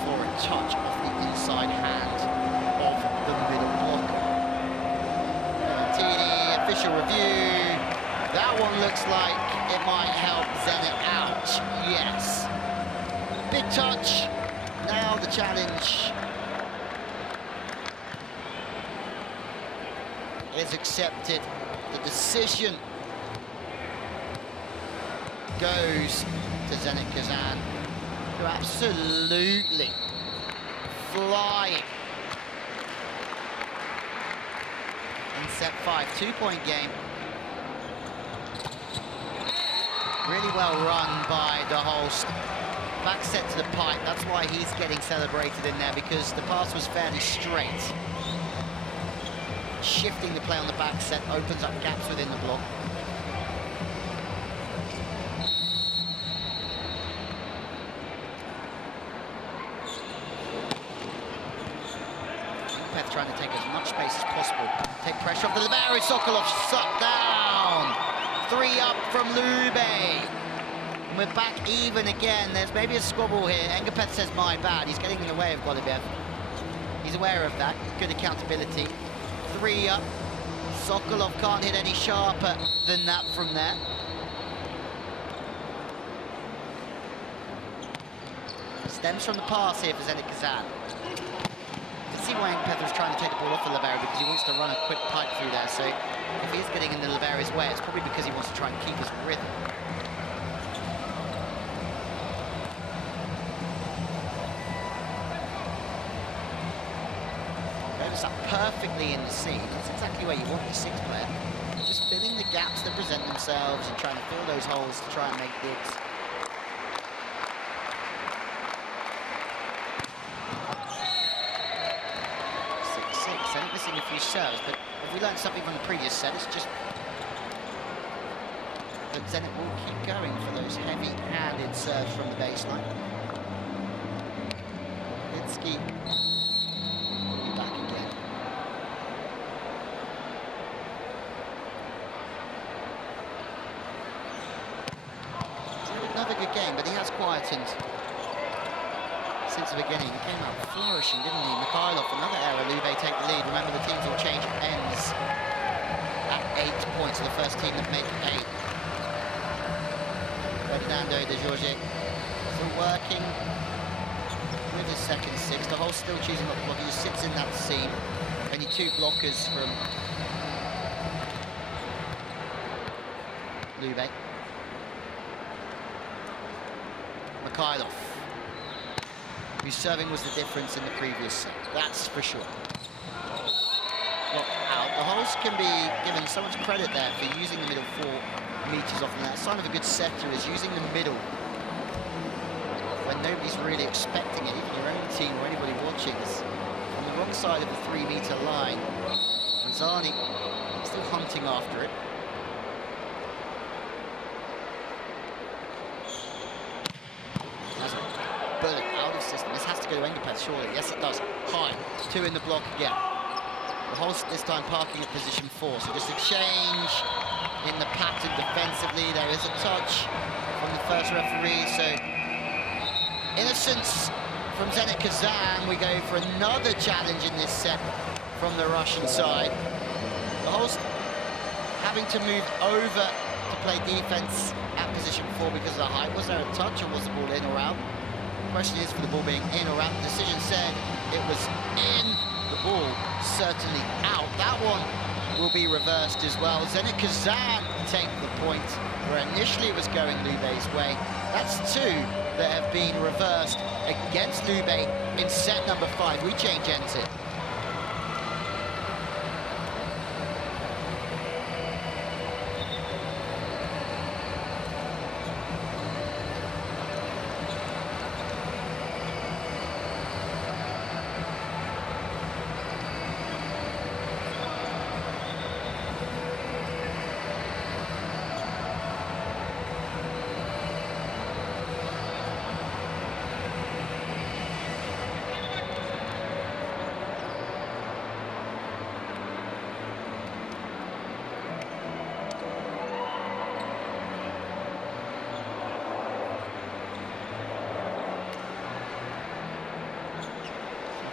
for a touch off the inside hand of the middle blocker. Diamantini, official review. That one looks like it might help Zenit out. Yes. Big touch. Now the challenge is accepted. The decision goes to Zenit Kazan, who are absolutely flying in set 5. 2-point game. Really well run by the host. Back set to the pipe. That's why he's getting celebrated in there, because the pass was fairly straight. Shifting the play on the back set opens up gaps within the block. Trying to take as much space as possible. Take pressure off the libero. Sokolov sucked down. 3 up from Lube. And we're back even again. There's maybe a squabble here. Engapeth says, my bad. He's getting in the way of Golubov. He's aware of that. Good accountability. 3 up. Sokolov can't hit any sharper than that from there. Stems from the pass here for Zenit Kazan. See why Engapeth was trying to take the ball off the libero, because he wants to run a quick pipe through there. So if he's getting in the libero's way, it's probably because he wants to try and keep his rhythm. Goes up perfectly in the seam. That's exactly where you want your 6th player. Just filling the gaps that present themselves and trying to fill those holes to try and make digs. Missing a few serves, but if we learned something from the previous set, it's just that Zenit will keep going for those heavy-handed serves from the baseline. Litsky will be back again. He's had another good game, but he has quietened since the beginning. He came out flourishing, didn't he? Mikhailov, another error. Lube take the lead. Remember, the teams will change ends at 8 points. The first team that make 8. Ferdinando de Jorge still working with his second 6. The whole still choosing not to block. He just sits in that seam. Only 2 blockers from Lube. Mikhailov, whose serving was the difference in the previous set, that's for sure. Blocked out. The host can be given so much credit there for using the middle 4 meters off, and that sign of a good setter is using the middle when nobody's really expecting it, even your own team or anybody watching this. From the wrong wrong side of the 3-meter line. Rizani still hunting after it. That's a bullet out of system. This has to go to Engapeth, surely. Yes, it does. High. 2 in the block again. The Holst this time parking at position 4. So just a change in the pattern defensively. There is a touch from the first referee. So innocence from Zenit Kazan. We go for another challenge in this set from the Russian side. The Holst having to move over to play defense at position 4 because of the height. Was there a touch or was the ball in or out? The question is for the ball being in or out. The decision said it was in. The ball certainly out. That one will be reversed as well. Zenit Kazan take the point where initially it was going Lube's way. That's 2 that have been reversed against Lube in set number 5. We change ends it.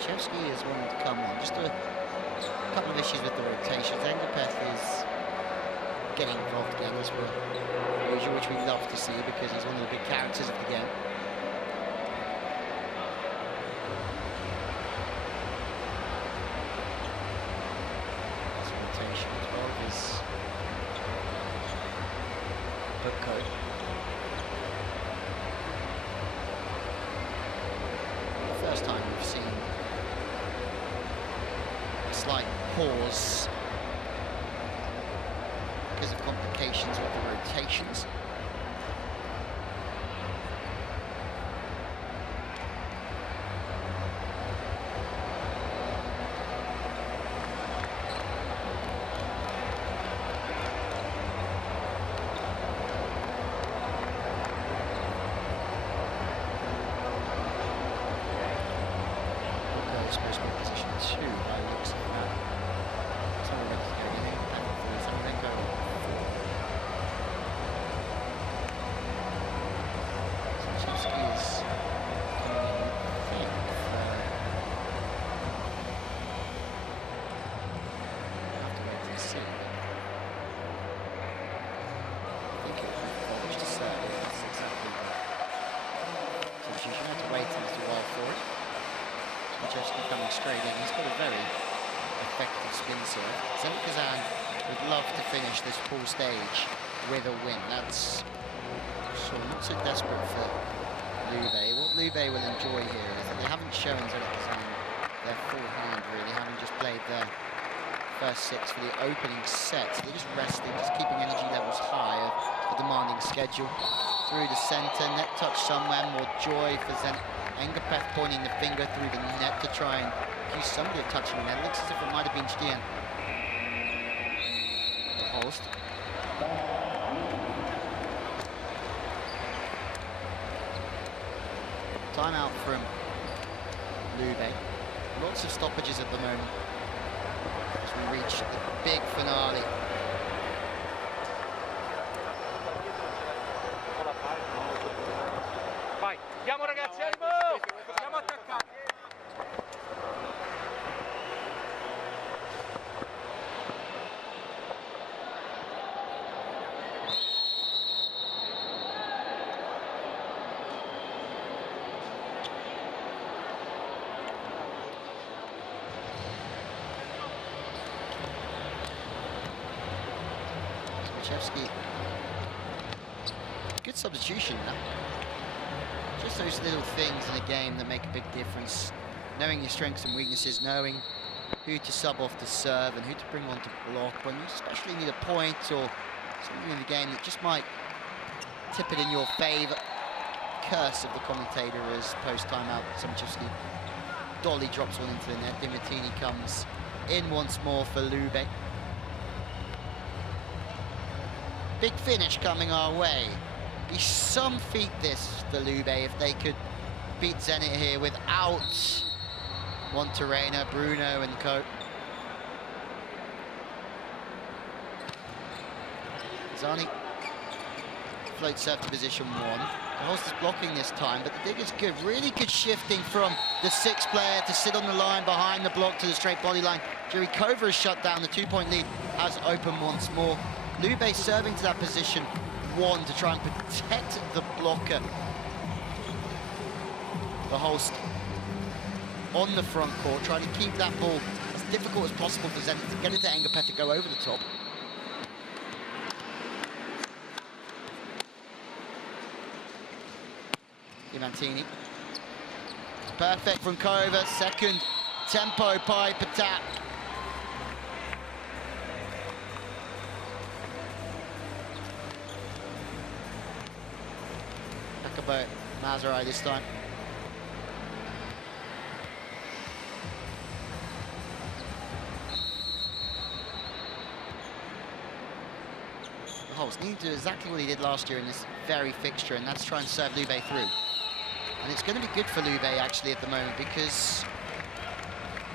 Chevsky is wanting to come on. Just a couple of issues with the rotations. Engapeth is getting involved again, as usual, which we love to see because he's one of the big characters of the game. This rotation as well is book code. First time we've seen slight pause because of complications with the rotations. Supposed to be in position 2 by the looks of that. Someone ready to go in, back and forth, someone then go on. So Chevsky is coming in, I think, have to wait and see. I think it would be Volleyball to serve, that's exactly right. So she should have to wait a little while for it. Chevsky coming straight in. He's got a very effective spin serve. Zenit Kazan would love to finish this pool stage with a win. That's sort of not so desperate for Lube. What Lube will enjoy here is that they haven't shown Zenit Kazan their full hand, really, having just played their first 6 for the opening set. So they're just resting, just keeping energy levels high of the demanding schedule. Through the centre, net touch somewhere, more joy for Zenit. Engapeth pointing the finger through the net to try and accuse somebody of touching the net. Looks as if it might have been Stien. The Holst. Timeout from Lube. Lots of stoppages at the moment as we reach the big finale. Vai, andiamo ragazzi, andiamo! Siamo attaccati! Chevsky. Good substitution now. Just those little things in a game that make a big difference. Knowing your strengths and weaknesses, knowing who to sub off to serve and who to bring on to block when you especially need a point or something in the game that just might tip it in your favour. Curse of the commentator as post-timeout, Chevsky Dolly drops one into the net. Di Martini comes in once more for Lube. Big finish coming our way. Be some feat this for Lube if they could beat Zenit here without Monterena, Bruno and co. Zani float serve to position 1. The host is blocking this time, but the dig is good. Really good shifting from the 6th player to sit on the line behind the block to the straight body line. Jurikova has shut down. The 2-point lead has opened once more. Lube serving to that position 1 to try and protect the blocker. The host on the front court, trying to keep that ball as difficult as possible for Zenit to get it to Engapeth to go over the top. Mantini. Perfect from Kova, second tempo pipe attack. Back about Mazerai this time. The Holtz need to do exactly what he did last year in this very fixture, and that's try and serve Lube through. And it's going to be good for Lube actually at the moment, because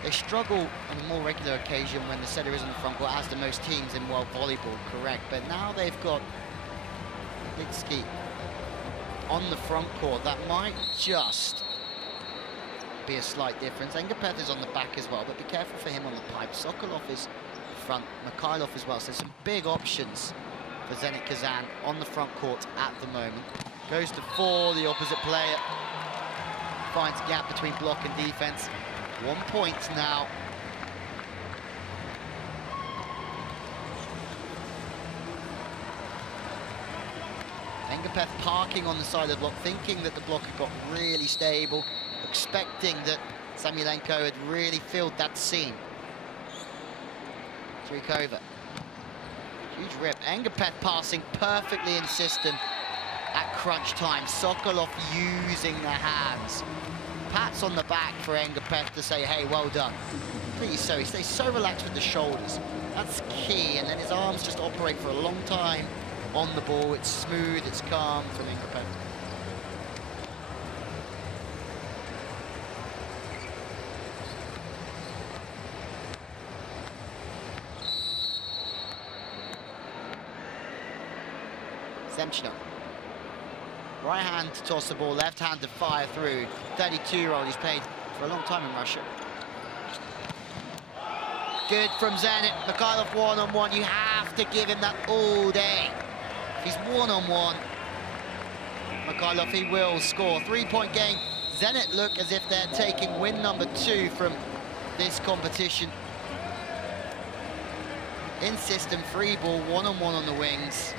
they struggle on a more regular occasion when the setter is in the front court, as do most teams in world volleyball, correct? But now they've got Litsky on the front court. That might just be a slight difference. Engapeth is on the back as well, but be careful for him on the pipe. Sokolov is front, Mikhailov as well. So some big options for Zenit Kazan on the front court at the moment. Goes to 4, the opposite player finds a gap between block and defense. 1 point now. Engapeth parking on the side of the block, thinking that the block had got really stable, expecting that Samulenko had really filled that seam. Zrikova. Huge rip. Engapeth passing perfectly in system at crunch time. Sokolov using the hands. Pats on the back for Engapeth to say, hey, well done. Please, so he stays so relaxed with the shoulders. That's key, and then his arms just operate for a long time on the ball. It's smooth, it's calm from Engapeth. Zemchina. Right hand to toss the ball, left hand to fire through. 32-year-old, he's played for a long time in Russia. Good from Zenit. Mikhailov one-on-one. You have to give him that all day. If he's one-on-one, Mikhailov, he will score. 3-point game. Zenit look as if they're taking win number 2 from this competition. In system, free ball, one-on-one on the wings.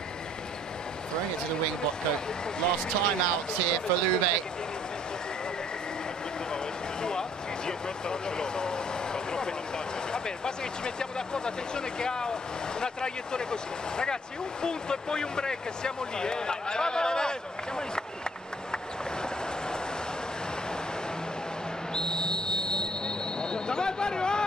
Throwing it to the wing, Botko. Last time out here for Lube. Vabbè, basta che ci mettiamo d'accordo, attenzione che ha una traiettoria così. Ragazzi, un punto e poi un break, siamo lì, siamo lì. Vai, Mario!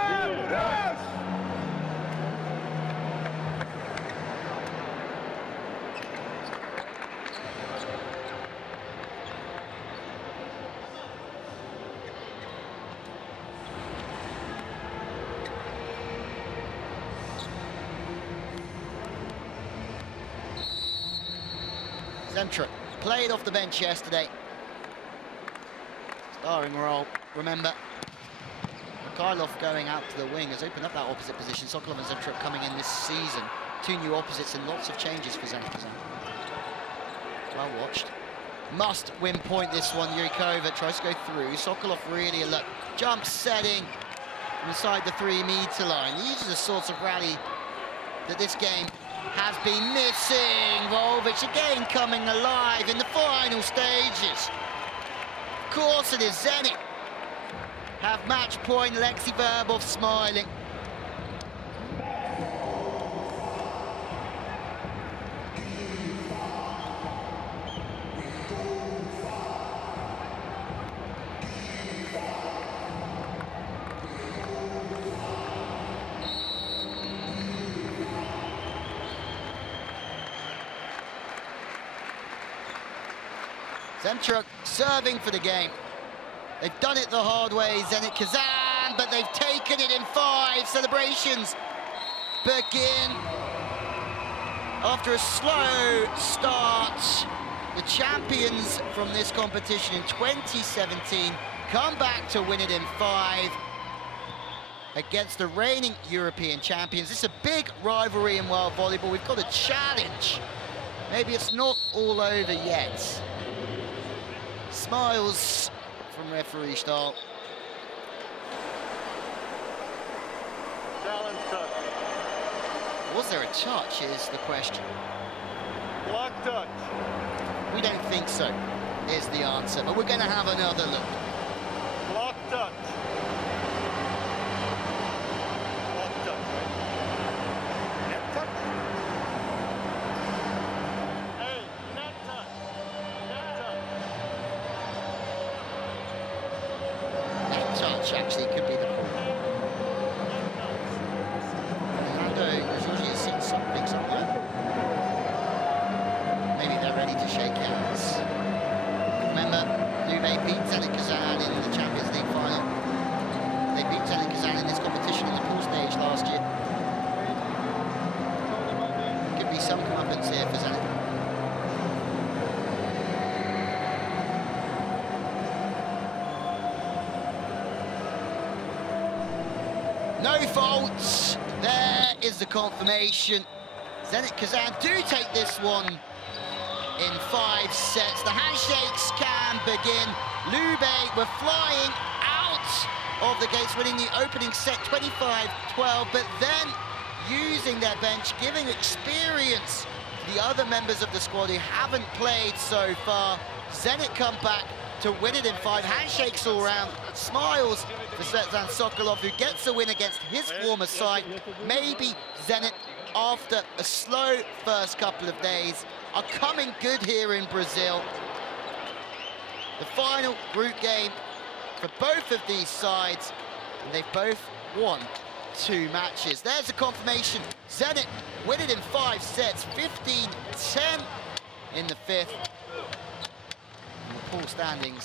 Zemtra played off the bench yesterday. Starring role, remember. Mikhailov going out to the wing has opened up that opposite position. Sokolov and Zemtra coming in this season. 2 new opposites and lots of changes for Zenit Kazan. Well watched. Must win point this one. Jurikova tries to go through. Sokolov really alert. Jump setting inside the 3-meter line. These are the sorts of rally that this game has been missing. Volvic again coming alive in the final stages. Of course it is. Zenit have match point. Alexei Verbov smiling. Zemchuk serving for the game. They've done it the hard way, Zenit Kazan, but they've taken it in 5. Celebrations begin. After a slow start, the champions from this competition in 2017 come back to win it in 5 against the reigning European champions. This is a big rivalry in world volleyball. We've got a challenge. Maybe it's not all over yet. Smiles from referee Stahl. Challenge touch. Was there a touch is the question. Block touch. We don't think so, is the answer, but we're going to have another look. Block touch. Block touch, right? Net touch. Hey, net touch. Net touch. That touch actually could be the call. Fernando Georgie has seen something somewhere. Maybe they're ready to shake hands. Remember, Lube beat Zenit Kazan in the Champions League final. They beat Zenit Kazan in this competition in the pool stage last year. Could be some comeuppance here for Zenit. No faults. There is the confirmation. Zenit Kazan do take this one in 5 sets. The handshakes can begin. Lube were flying out of the gates, winning the opening set 25-12, but then using their bench, giving experience to the other members of the squad who haven't played so far. Zenit come back to win it in 5. Handshakes all round. Smiles for Svetlana Sokolov, who gets a win against his former side. Maybe Zenit, after a slow first couple of days, are coming good here in Brazil. The final group game for both of these sides, and they've both won 2 matches. There's a confirmation. Zenit win it in 5 sets, 15-10 in the 5th. And the pool standings